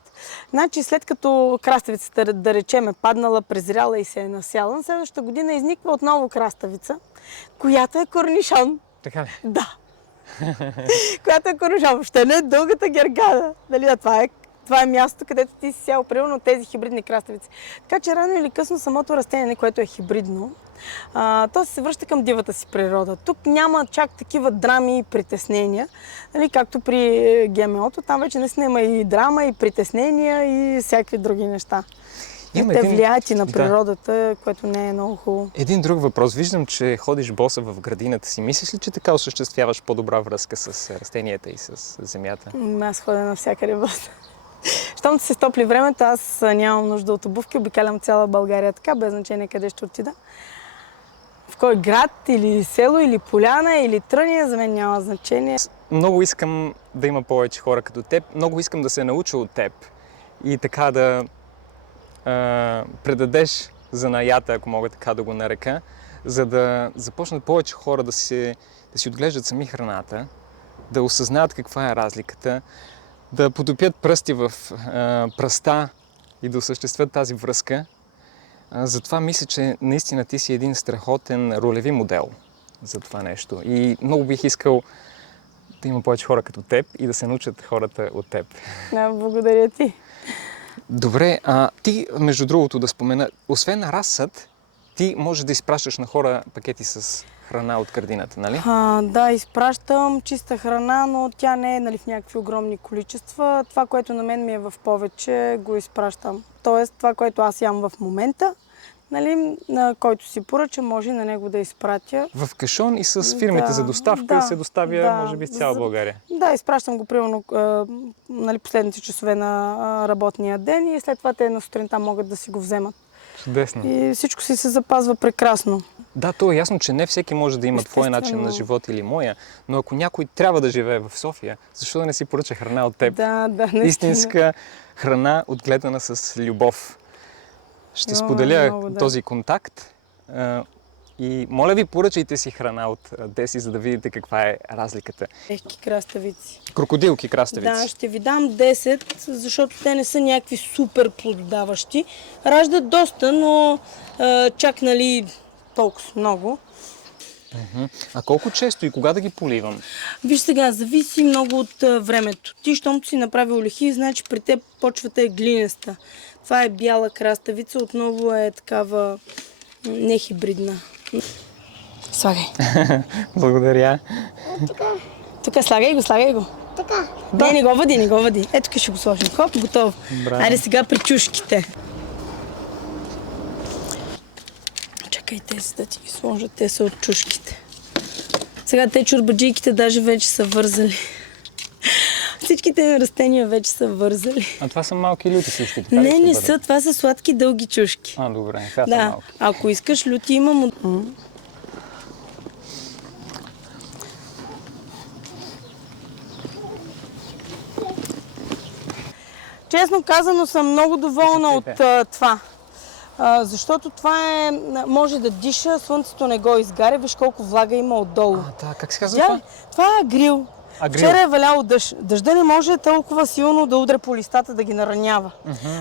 Значи след като краставицата, да речем, е паднала, презряла и се е насяла, на следващата година изниква отново краставица, която е корнишон. Така ли? Да. Която е корнишон. Въобще не е дългата гергана. Нали? Това е мястото, където ти си сял примерно тези хибридни краставици. Така че рано или късно самото растение, което е хибридно, то се връща към дивата си природа. Тук няма чак такива драми и притеснения, нали, както при ГМО-то. Там вече наистина има и драма, и притеснения, и всякакви други неща. Те влияят и на природата, което не е много хубаво. Един друг въпрос. Виждам, че ходиш боса в градината си. Мислиш ли, че така осъществяваш по-добра връзка с растенията и с земята? Аз ходя навсякъде боса. Щом се стопли времето, аз нямам нужда от обувки, обикалям цяла България така, без значение къде ще отида. В кой град, или село, или поляна, или тръния, за мен няма значение. Много искам да има повече хора като теб, много искам да се науча от теб и така да предадеш занаята, ако мога така да го нарека, за да започнат повече хора да си отглеждат сами храната, да осъзнаят каква е разликата, да потопят пръсти в пръста и да осъществят тази връзка. Затова мисля, че наистина ти си един страхотен ролеви модел за това нещо. И много бих искал да има повече хора като теб и да се научат хората от теб. Благодаря ти. Добре, ти, между другото, да спомена, освен разсъд, ти можеш да изпращаш на хора пакети с храна от градината, нали? Да, изпращам чиста храна, но тя не е в някакви огромни количества. Това, което на мен ми е в повече, го изпращам. Тоест, това, което аз ям в момента, на който си поръча, може на него да изпратя. В кашон и с фирмите за доставка и се доставя, може би, в цяла България. Да, изпращам го примерно последните часове на работния ден и след това те на сутринта могат да си го вземат. Чудесно. И всичко си се запазва прекрасно. Да, то е ясно, че не всеки може да има твоя начин на живот или моя, но ако някой трябва да живее в София, защо да не си поръча храна от теб? Да, наистина. Истинска храна, отгледана с любов. Ще споделя този контакт и моля ви, поръчайте си храна от Деси, за да видите каква е разликата. Легки краставици. Крокодилки краставици. Да, ще ви дам 10, защото те не са някакви супер плододаващи. Раждат доста, но чак толкова много. А колко често и кога да ги поливам? Виж сега, зависи много от времето. Ти, щом си направил лихи, значи при теб почвата е глинеста. Това е бяла краставица, отново е такава нехибридна. Слагай. Благодаря. Тук слагай го. Така. Да. Не го въди. Ето тук ще го сложим. Хоп, готово. Браво. Айде сега при чушките. Чакай тези да ти ги сложат, те са от чушките. Сега те чорбаджийките даже вече са вързали. Всичките растения вече са вързали. А това са малки люти всички, така ли Не, ще не бъде? са. Това са сладки дълги чушки. Добре, сега са Да, малки. ако искаш люти имам. Честно казано съм много доволна от това. Защото това може да диша, слънцето не го изгаря, виж колко влага има отдолу. Да, как се казва това? Това е агрил. Вчера е валяло дъжд. Дъжда не може толкова силно да удря по листата, да ги наранява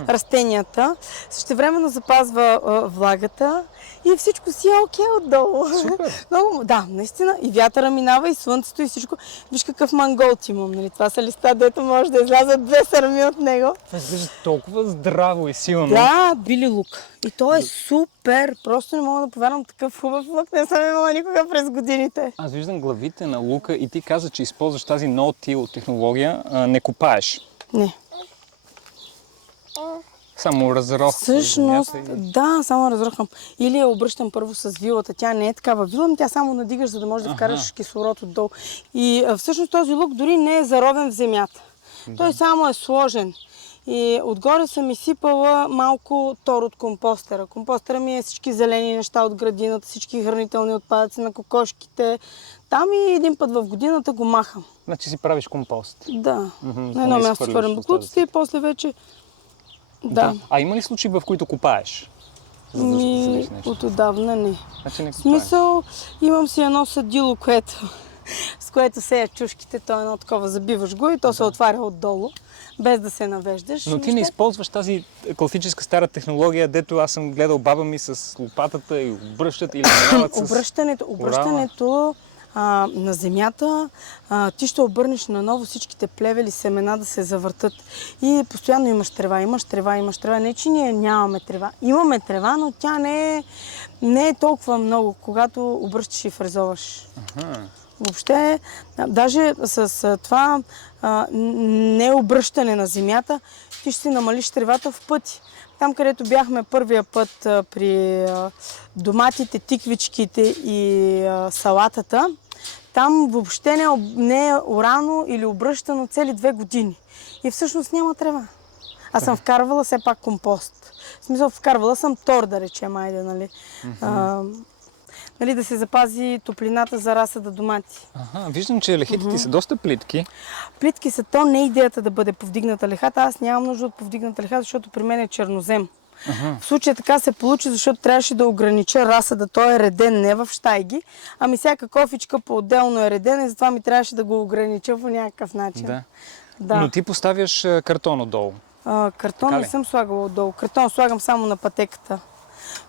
растенията. Същевременно запазва влагата и всичко си е окей отдолу. Супер! Да, наистина. И вятъра минава, и слънцето, и всичко. Виж какъв манголт имам. Това са листа, дето може да излязат 2 сърми от него. Това изглежда толкова здраво и силно. Да, били лук. И то е супер. Просто не мога да повярвам, такъв хубав лук не съм имала никога през годините. Аз виждам главите на лука и ти каза, че използваш тази no-till технология, не копаеш. Не. Само разрох. Всъщност, да, само разрухам. Или я обръщам първо с вилата. Тя не е такава вила, но тя само надигаш, за да можеш да вкараш кислород отдолу. И всъщност този лук дори не е заровен в земята. Той само е сложен. И отгоре съм изсипала малко тор от компостера. Компостера ми е всички зелени неща от градината, всички хранителни отпадъци на кокошките. Там и един път в годината го махам. Значи си правиш компост. Да. На едно място свърнем буклуците и после вече... Да. А има ли случаи, в които копаеш? От отдавна не. Значи не В смисъл, имам си едно съдило, с което сея чушките. То е едно такова, забиваш го и то се отваря отдолу, без да се навеждаш. Но ти не използваш тази класическа стара технология, дето аз съм гледал баба ми с лопатата и обръщат или минават с... Обръщането на земята, ти ще обърнеш наново всичките плевели, семена да се завъртат. И постоянно имаш трева. Не, че ние нямаме трева. Имаме трева, но тя не е толкова много, когато обръщаш и фрезоваш. Въобще, даже с това необръщане на земята, ти ще си намалиш тревата в пъти. Там, където бяхме първия път при доматите, тиквичките и салатата, там въобще не е орано или обръщано цели 2 години. И всъщност няма трева. Аз съм вкарвала все пак компост. В смисъл, вкарвала съм тор, да речем, нали? Да се запази топлината за разсада домати. Виждам, че лехите ти са доста плитки. Плитки са, то не е идеята да бъде повдигната лехата. Аз нямам нужда от повдигната леха, защото при мен е чернозем. В случая така се получи, защото трябваше да огранича разсада. Той е реден не в щайги, ами всяка кофичка по-отделно е реден и затова ми трябваше да го огранича по някакъв начин. Да. Но ти поставяш картон отдолу. Картон не съм слагала отдолу. Картон слагам само на пътеката.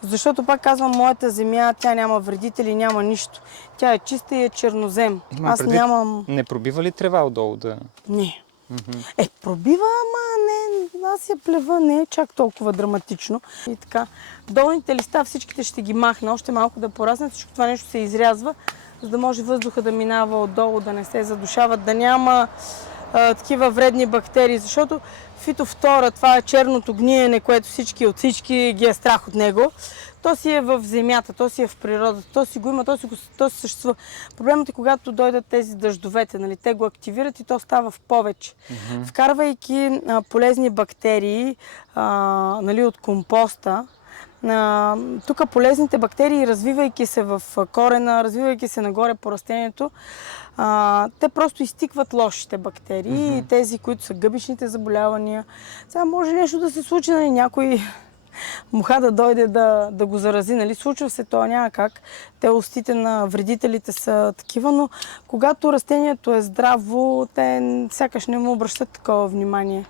Защото, пак казвам, моята земя, тя няма вредители, няма нищо. Тя е чиста и е чернозем. Имам Аз предвид, нямам... Не пробива ли трева отдолу да... Не. Пробива, ама не, аз я плева, не е чак толкова драматично. И така, долните листа всичките ще ги махна, още малко да пораснат, всичко това нещо се изрязва, за да може въздуха да минава отдолу, да не се задушават, да няма такива вредни бактерии, защото фитофтора, това е черното гниене, което от всички ги е страх от него. То си е в земята, то си е в природата, то си го има, то си съществува. Проблемът е, когато дойдат тези дъждовете, нали, те го активират и то става в повече. Вкарвайки полезни бактерии нали, от компоста, тук полезните бактерии, развивайки се в корена, развивайки се нагоре по растението, те просто изтикват лошите бактерии и тези, които са гъбичните заболявания. Сега може нещо да се случи, нали, някой муха да дойде да го зарази, нали? Случва се, то няма как. Те устите на вредителите са такива, но когато растението е здраво, те сякаш не му обръщат такова внимание.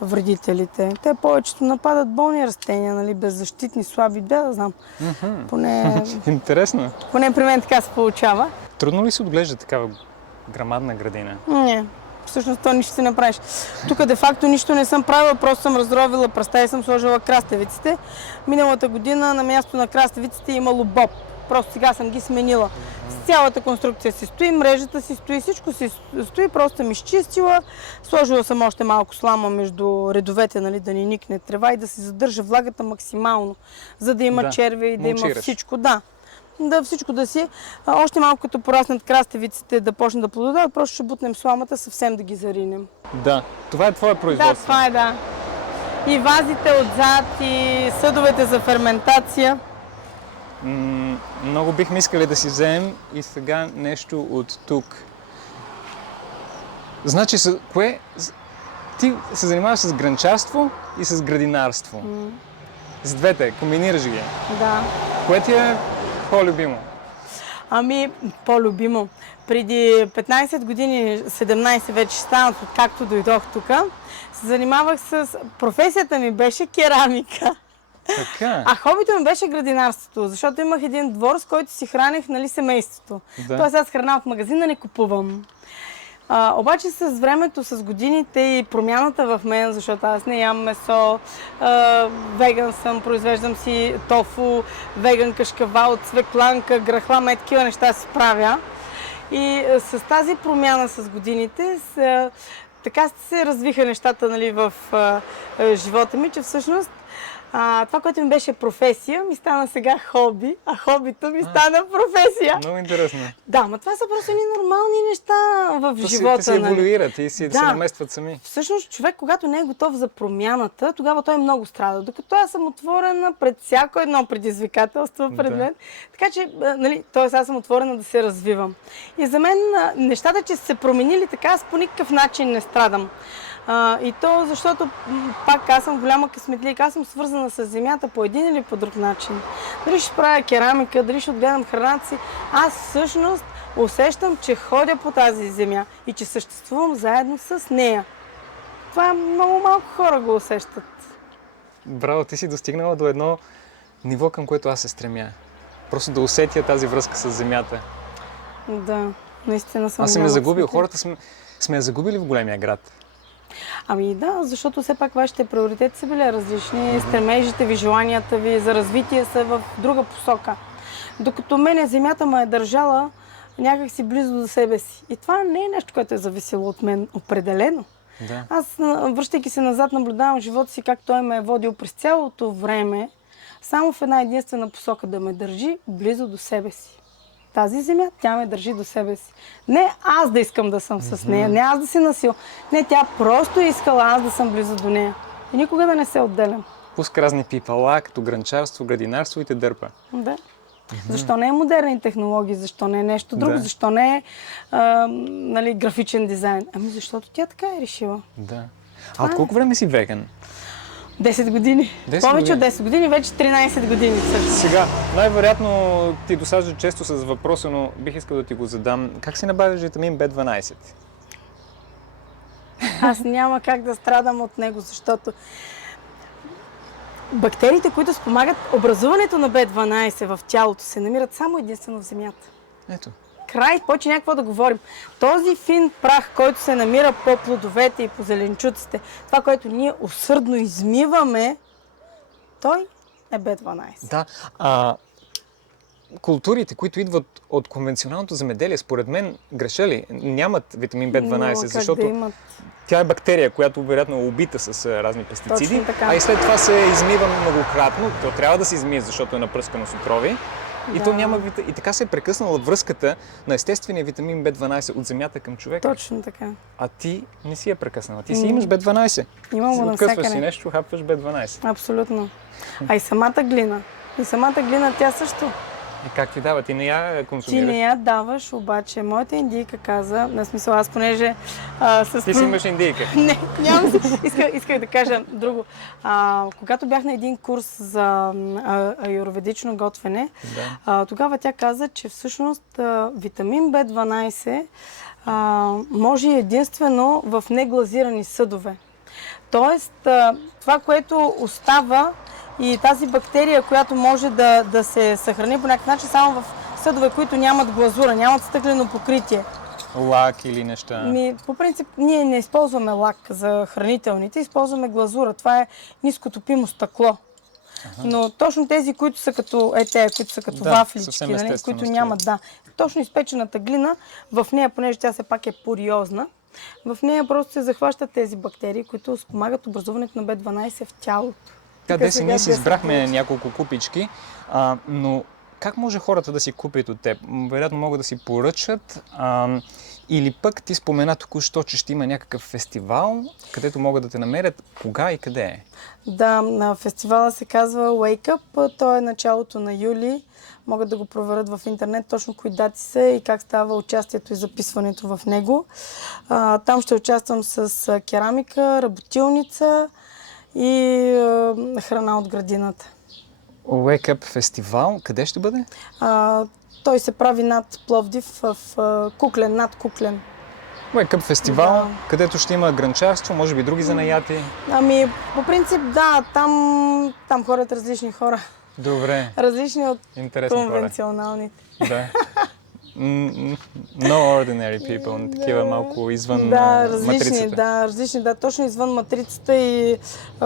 Вредителите. Те повечето нападат болни растения, нали? Беззащитни, слаби, да знам. Поне... Интересно. Поне при мен така се получава. Трудно ли се отглежда такава грамадна градина? Не. Всъщност то нищо не правиш. Тук де-факто нищо не съм правила, просто съм раздробила пръста и съм сложила краставиците. Миналата година на място на краставиците е имало боб. Просто сега съм ги сменила. Цялата конструкция си стои, мрежата си стои, всичко си стои, просто съм изчистила. Сложила съм още малко слама между редовете, нали, да ни никне трева и да се задържа влагата максимално, за да има червя и да има всичко. Да, всичко да си. Още малко като пораснат краставиците да почнат да плододават, просто ще бутнем сламата, съвсем да ги заринем. Да, това е твое производство. Да, това е, да. И вазите отзад, и съдовете за ферментация. Много бихме искали да си вземем и сега нещо от тук. Значи, ти се занимаваш с гранчарство и с градинарство. С двете, комбинираш ги. Да. Кое ти е по-любимо? Ами, по-любимо. Преди 15 години, 17 вече станат, откакто дойдох тук, се занимавах с... Професията ми беше керамика. Така. А хобито ми беше градинарството, защото имах един двор, с който си хранех, нали, семейството. Да. Тоест аз храна от магазина не купувам. Обаче с времето, с годините и промяната в мен, защото аз не ям месо, веган съм, произвеждам си тофу, веган кашкавал, цвекланка, грахлама, такива неща си правя. И с тази промяна с годините, така се развиха нещата, нали, в живота ми, че всъщност това, което ми беше професия, ми стана сега хоби, а хобито ми стана професия. Много интересно. Да, но това са просто едни нормални неща в живота. Те се еволюират и се наместват сами. Всъщност човек, когато не е готов за промяната, тогава той много страда. Докато аз съм отворена пред всяко едно предизвикателство пред мен. Така че, нали, т.е. аз съм отворена да се развивам. И за мен нещата, че са се променили така, аз по никакъв начин не страдам. И то, защото пак аз съм голяма късметлика, аз съм свързана с земята по един или по друг начин. Дали ще правя керамика, дали ще отгледам храната си, аз всъщност усещам, че ходя по тази земя и че съществувам заедно с нея. Това много малко хора го усещат. Браво, ти си достигнала до едно ниво, към което аз се стремя. Просто да усетя тази връзка с земята. Да, наистина съм. Аз съм я загубил. Хората сме я загубили в големия град. Ами да, защото все пак вашите приоритети са били различни, стремежите ви, желанията ви за развитие са в друга посока. Докато мене земята ме е държала някак си близо до себе си. И това не е нещо, което е зависело от мен определено. Да. Аз, връщайки се назад, наблюдавам живота си, как той ме е водил през цялото време, само в една единствена посока да ме държи близо до себе си. Тази земя, тя ме държи до себе си. Не аз да искам да съм с нея, не аз да си насил. Не, тя просто искала аз да съм близо до нея. И никога да не се отделям. Пуска разни пипала, като гранчарство, градинарство и те дърпа. Да. Защо не е модерни технологии, защо не е нещо друго, Да. защо не е нали, графичен дизайн? Ами защото тя така е решила. Да. А от колко време си веган? 10 години. 10 Повече от години. 10 години, вече 13 години всъщност. Сега, най-вероятно ти досажда често с въпроса, но бих искал да ти го задам. Как си набавиш витамин B12? Аз няма как да страдам от него, защото бактериите, които спомагат образуването на B12 в тялото, се намират само единствено в земята. Ето. Край, почти някакво да говорим. Този фин прах, който се намира по плодовете и по зеленчуците, това, което ние усърдно измиваме, той е B12. Да. Културите, които идват от конвенционалното земеделие, според мен, греша ли, нямат витамин B12, Няма как защото да имат. тя е бактерия, която вероятно е убита с разни пестициди, Точно така. а и след това се измива многократно. То трябва да се измие, защото е напръскано с отрови. И, Да. то няма и така се е прекъснала връзката на естествения витамин B12 от земята към човека. Точно така. А ти не си я прекъснала. Ти си имаш B12. Имам го Откъсваш навсякъде. си нещо, хапваш B12. Абсолютно. А и самата глина. И самата глина, тя също. И как ти дава? Ти не я Ти консумираш? не я даваш, обаче моята индийка каза, на смисъл аз понеже с... Ти си имаш индийка. Не, нямам си. Исках да кажа друго. Когато бях на един курс за аюрведично готвене, тогава тя каза, че всъщност витамин B12 може единствено в неглазирани съдове. Тоест, това, което остава и тази бактерия, която може да се съхрани по някакъв начин само в съдове, които нямат глазура, нямат стъклено покритие. Лак или неща. По принцип, ние не използваме лак за хранителните, използваме глазура. Това е нискотопимо стъкло. Но точно тези, които са като които са като вафлички, нали, които нямат, точно изпечената глина, в нея, понеже тя все пак е пориозна, в нея просто се захващат тези бактерии, които спомагат образуването на B12 в тялото. Деси, ние си избрахме няколко купички, но как може хората да си купят от теб? Вероятно могат да си поръчат, или пък ти спомена току-що, че ще има някакъв фестивал, където могат да те намерят. Кога и къде е? Да, на фестивала се казва Wake Up. Той е началото на юли. Могат да го проверят в интернет точно кои дати са и как става участието и записването в него. Там ще участвам с керамика, работилница и храна от градината. Wake Up фестивал, къде ще бъде? Той се прави над Пловдив, в Куклен, над Куклен. Wake Up фестивал, където ще има гранчарство, може би други занаяти. По принцип да, там ходят различни хора. Добре. Различни от интересни конвенционалните. Да. No ordinary people, такива малко извън матрицата. Различни, точно извън матрицата и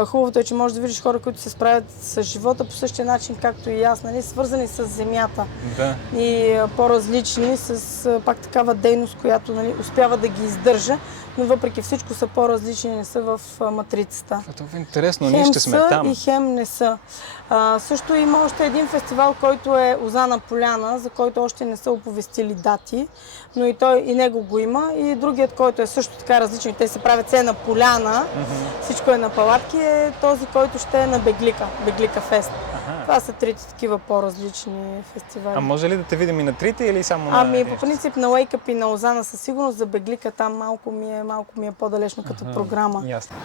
хубавото е, че можеш да видиш хора, които се справят с живота по същия начин, както и аз, нали, свързани с земята. Да. И по-различни, с пак такава дейност, която, нали, успява да ги издържа, но въпреки всичко са по-различни, не са в матрицата. Това е интересно, ние ще сме там. И хем не са. Също има още един фестивал, който е Озана поляна, за който още не са оповестили дати, но и него го има. И другият, който е също така различен, те се правят все на поляна, всичко е на палатки, е този, който ще е на Беглика фест. Това са трите такива по-различни фестивали. А може ли да те видим и на трите или само на... По принцип на Wake Up и на Озана със сигурност, за Беглика там малко ми е по-далечно като програма. Ясно.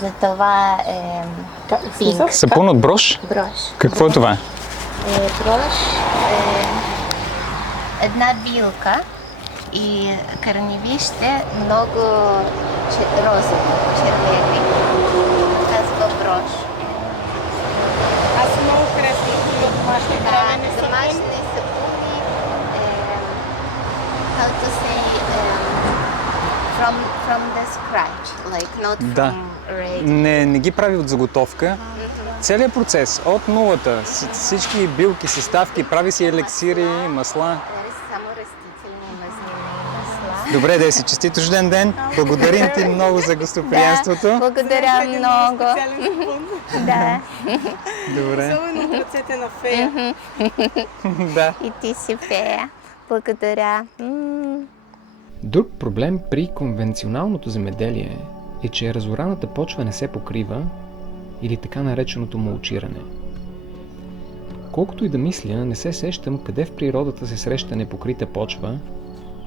За това е пинк. Сапун от брош? Брош. Какво е това? Брош е една билка и кърневище много розово, червени. Казва брош. Аз много харесвам такива домашни Домашни сапуни, how to say, from the scratch, like not from ready. Не ги прави от заготовка. Целият процес, от нулата, всички билки, съставки, прави си елексири, масла. Само растителни мазнини масла. Добре, Деси, честит рожден ден. Благодарим ти много за гостоприемството. Благодаря много. Да. Добре. Особено от ръцете на фея. Да. И ти си фея. Благодаря. Друг проблем при конвенционалното земеделие е, че разораната почва не се покрива или така нареченото мулчиране. Колкото и да мисля, не се сещам къде в природата се среща непокрита почва,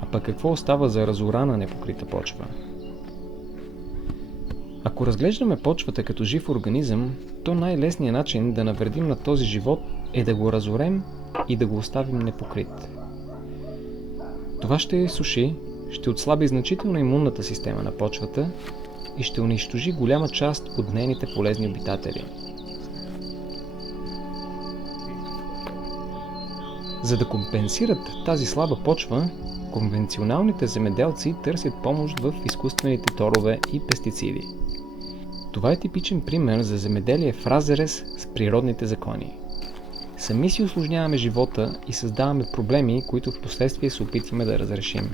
а пък какво остава за разорана непокрита почва. Ако разглеждаме почвата като жив организъм, то най-лесният начин да навредим на този живот е да го разорем и да го оставим непокрит. Това ще я изсуши, ще отслаби значително имунната система на почвата и ще унищожи голяма част от нейните полезни обитатели. За да компенсират тази слаба почва, конвенционалните земеделци търсят помощ в изкуствените торове и пестициди. Това е типичен пример за земеделие в разрез с природните закони. Сами си усложняваме живота и създаваме проблеми, които в последствие се опитваме да разрешим.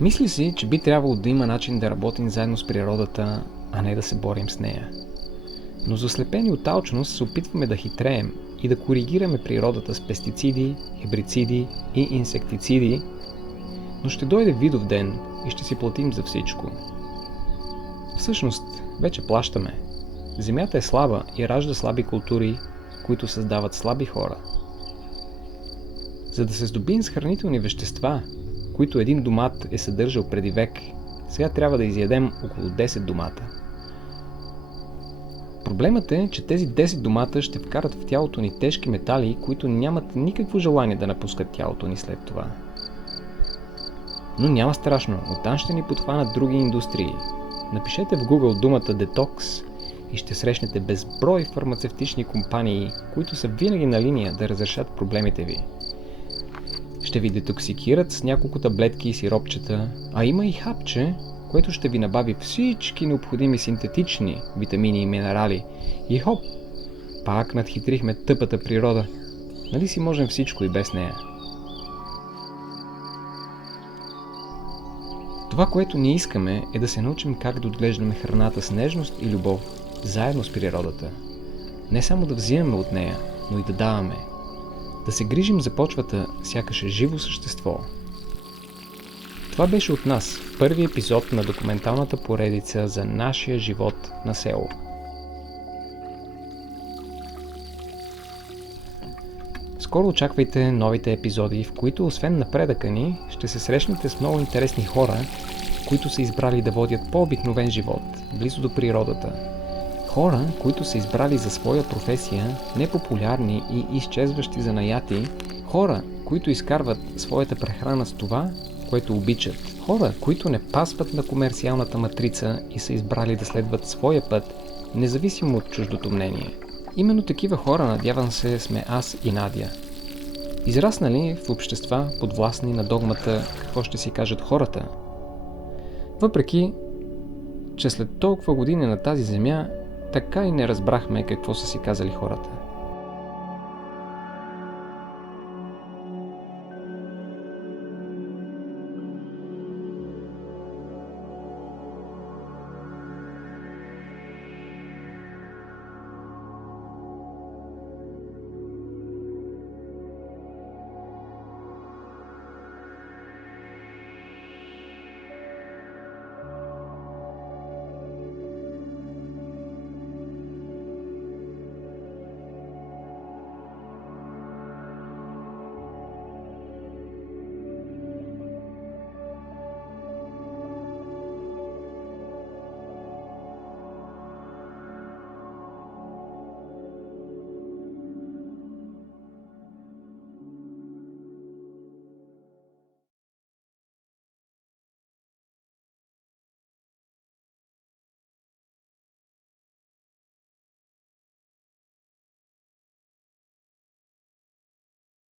Мисля си, че би трябвало да има начин да работим заедно с природата, а не да се борим с нея. Но заслепени от алчност се опитваме да хитреем и да коригираме природата с пестициди, хербициди и инсектициди, но ще дойде видов ден и ще си платим за всичко. Всъщност, вече плащаме. Земята е слаба и ражда слаби култури, които създават слаби хора. За да се здобием с хранителни вещества, които един домат е съдържал преди век, сега трябва да изядем около 10 домата. Проблемът е, че тези 10 домата ще вкарат в тялото ни тежки метали, които нямат никакво желание да напускат тялото ни след това. Но няма страшно, оттам ще ни подхванат други индустрии. Напишете в Google думата детокс и ще срещнете безброй фармацевтични компании, които са винаги на линия да разрешат проблемите ви. Ще ви детоксикират с няколко таблетки и сиропчета, а има и хапче, което ще ви набави всички необходими синтетични витамини и минерали. И хоп, пак надхитрихме тъпата природа. Нали си можем всичко и без нея? Това, което ние искаме, е да се научим как да отглеждаме храната с нежност и любов, заедно с природата. Не само да взимаме от нея, но и да даваме. Да се грижим за почвата, сякаш е живо същество. Това беше от нас в първи епизод на документалната поредица за нашия живот на село. Скоро очаквайте новите епизоди, в които освен напредъка ни, ще се срещнете с много интересни хора, които са избрали да водят по-обикновен живот, близо до природата. Хора, които са избрали за своя професия непопулярни и изчезващи занаяти, хора, които изкарват своята прехрана с това, което обичат. Хора, които не пасват на комерциалната матрица и са избрали да следват своя път, независимо от чуждото мнение. Именно такива хора, надявам се, сме аз и Надя. Израснали в общества, подвластни на догмата какво ще си кажат хората. Въпреки, че след толкова години на тази земя, така и не разбрахме какво са си казали хората.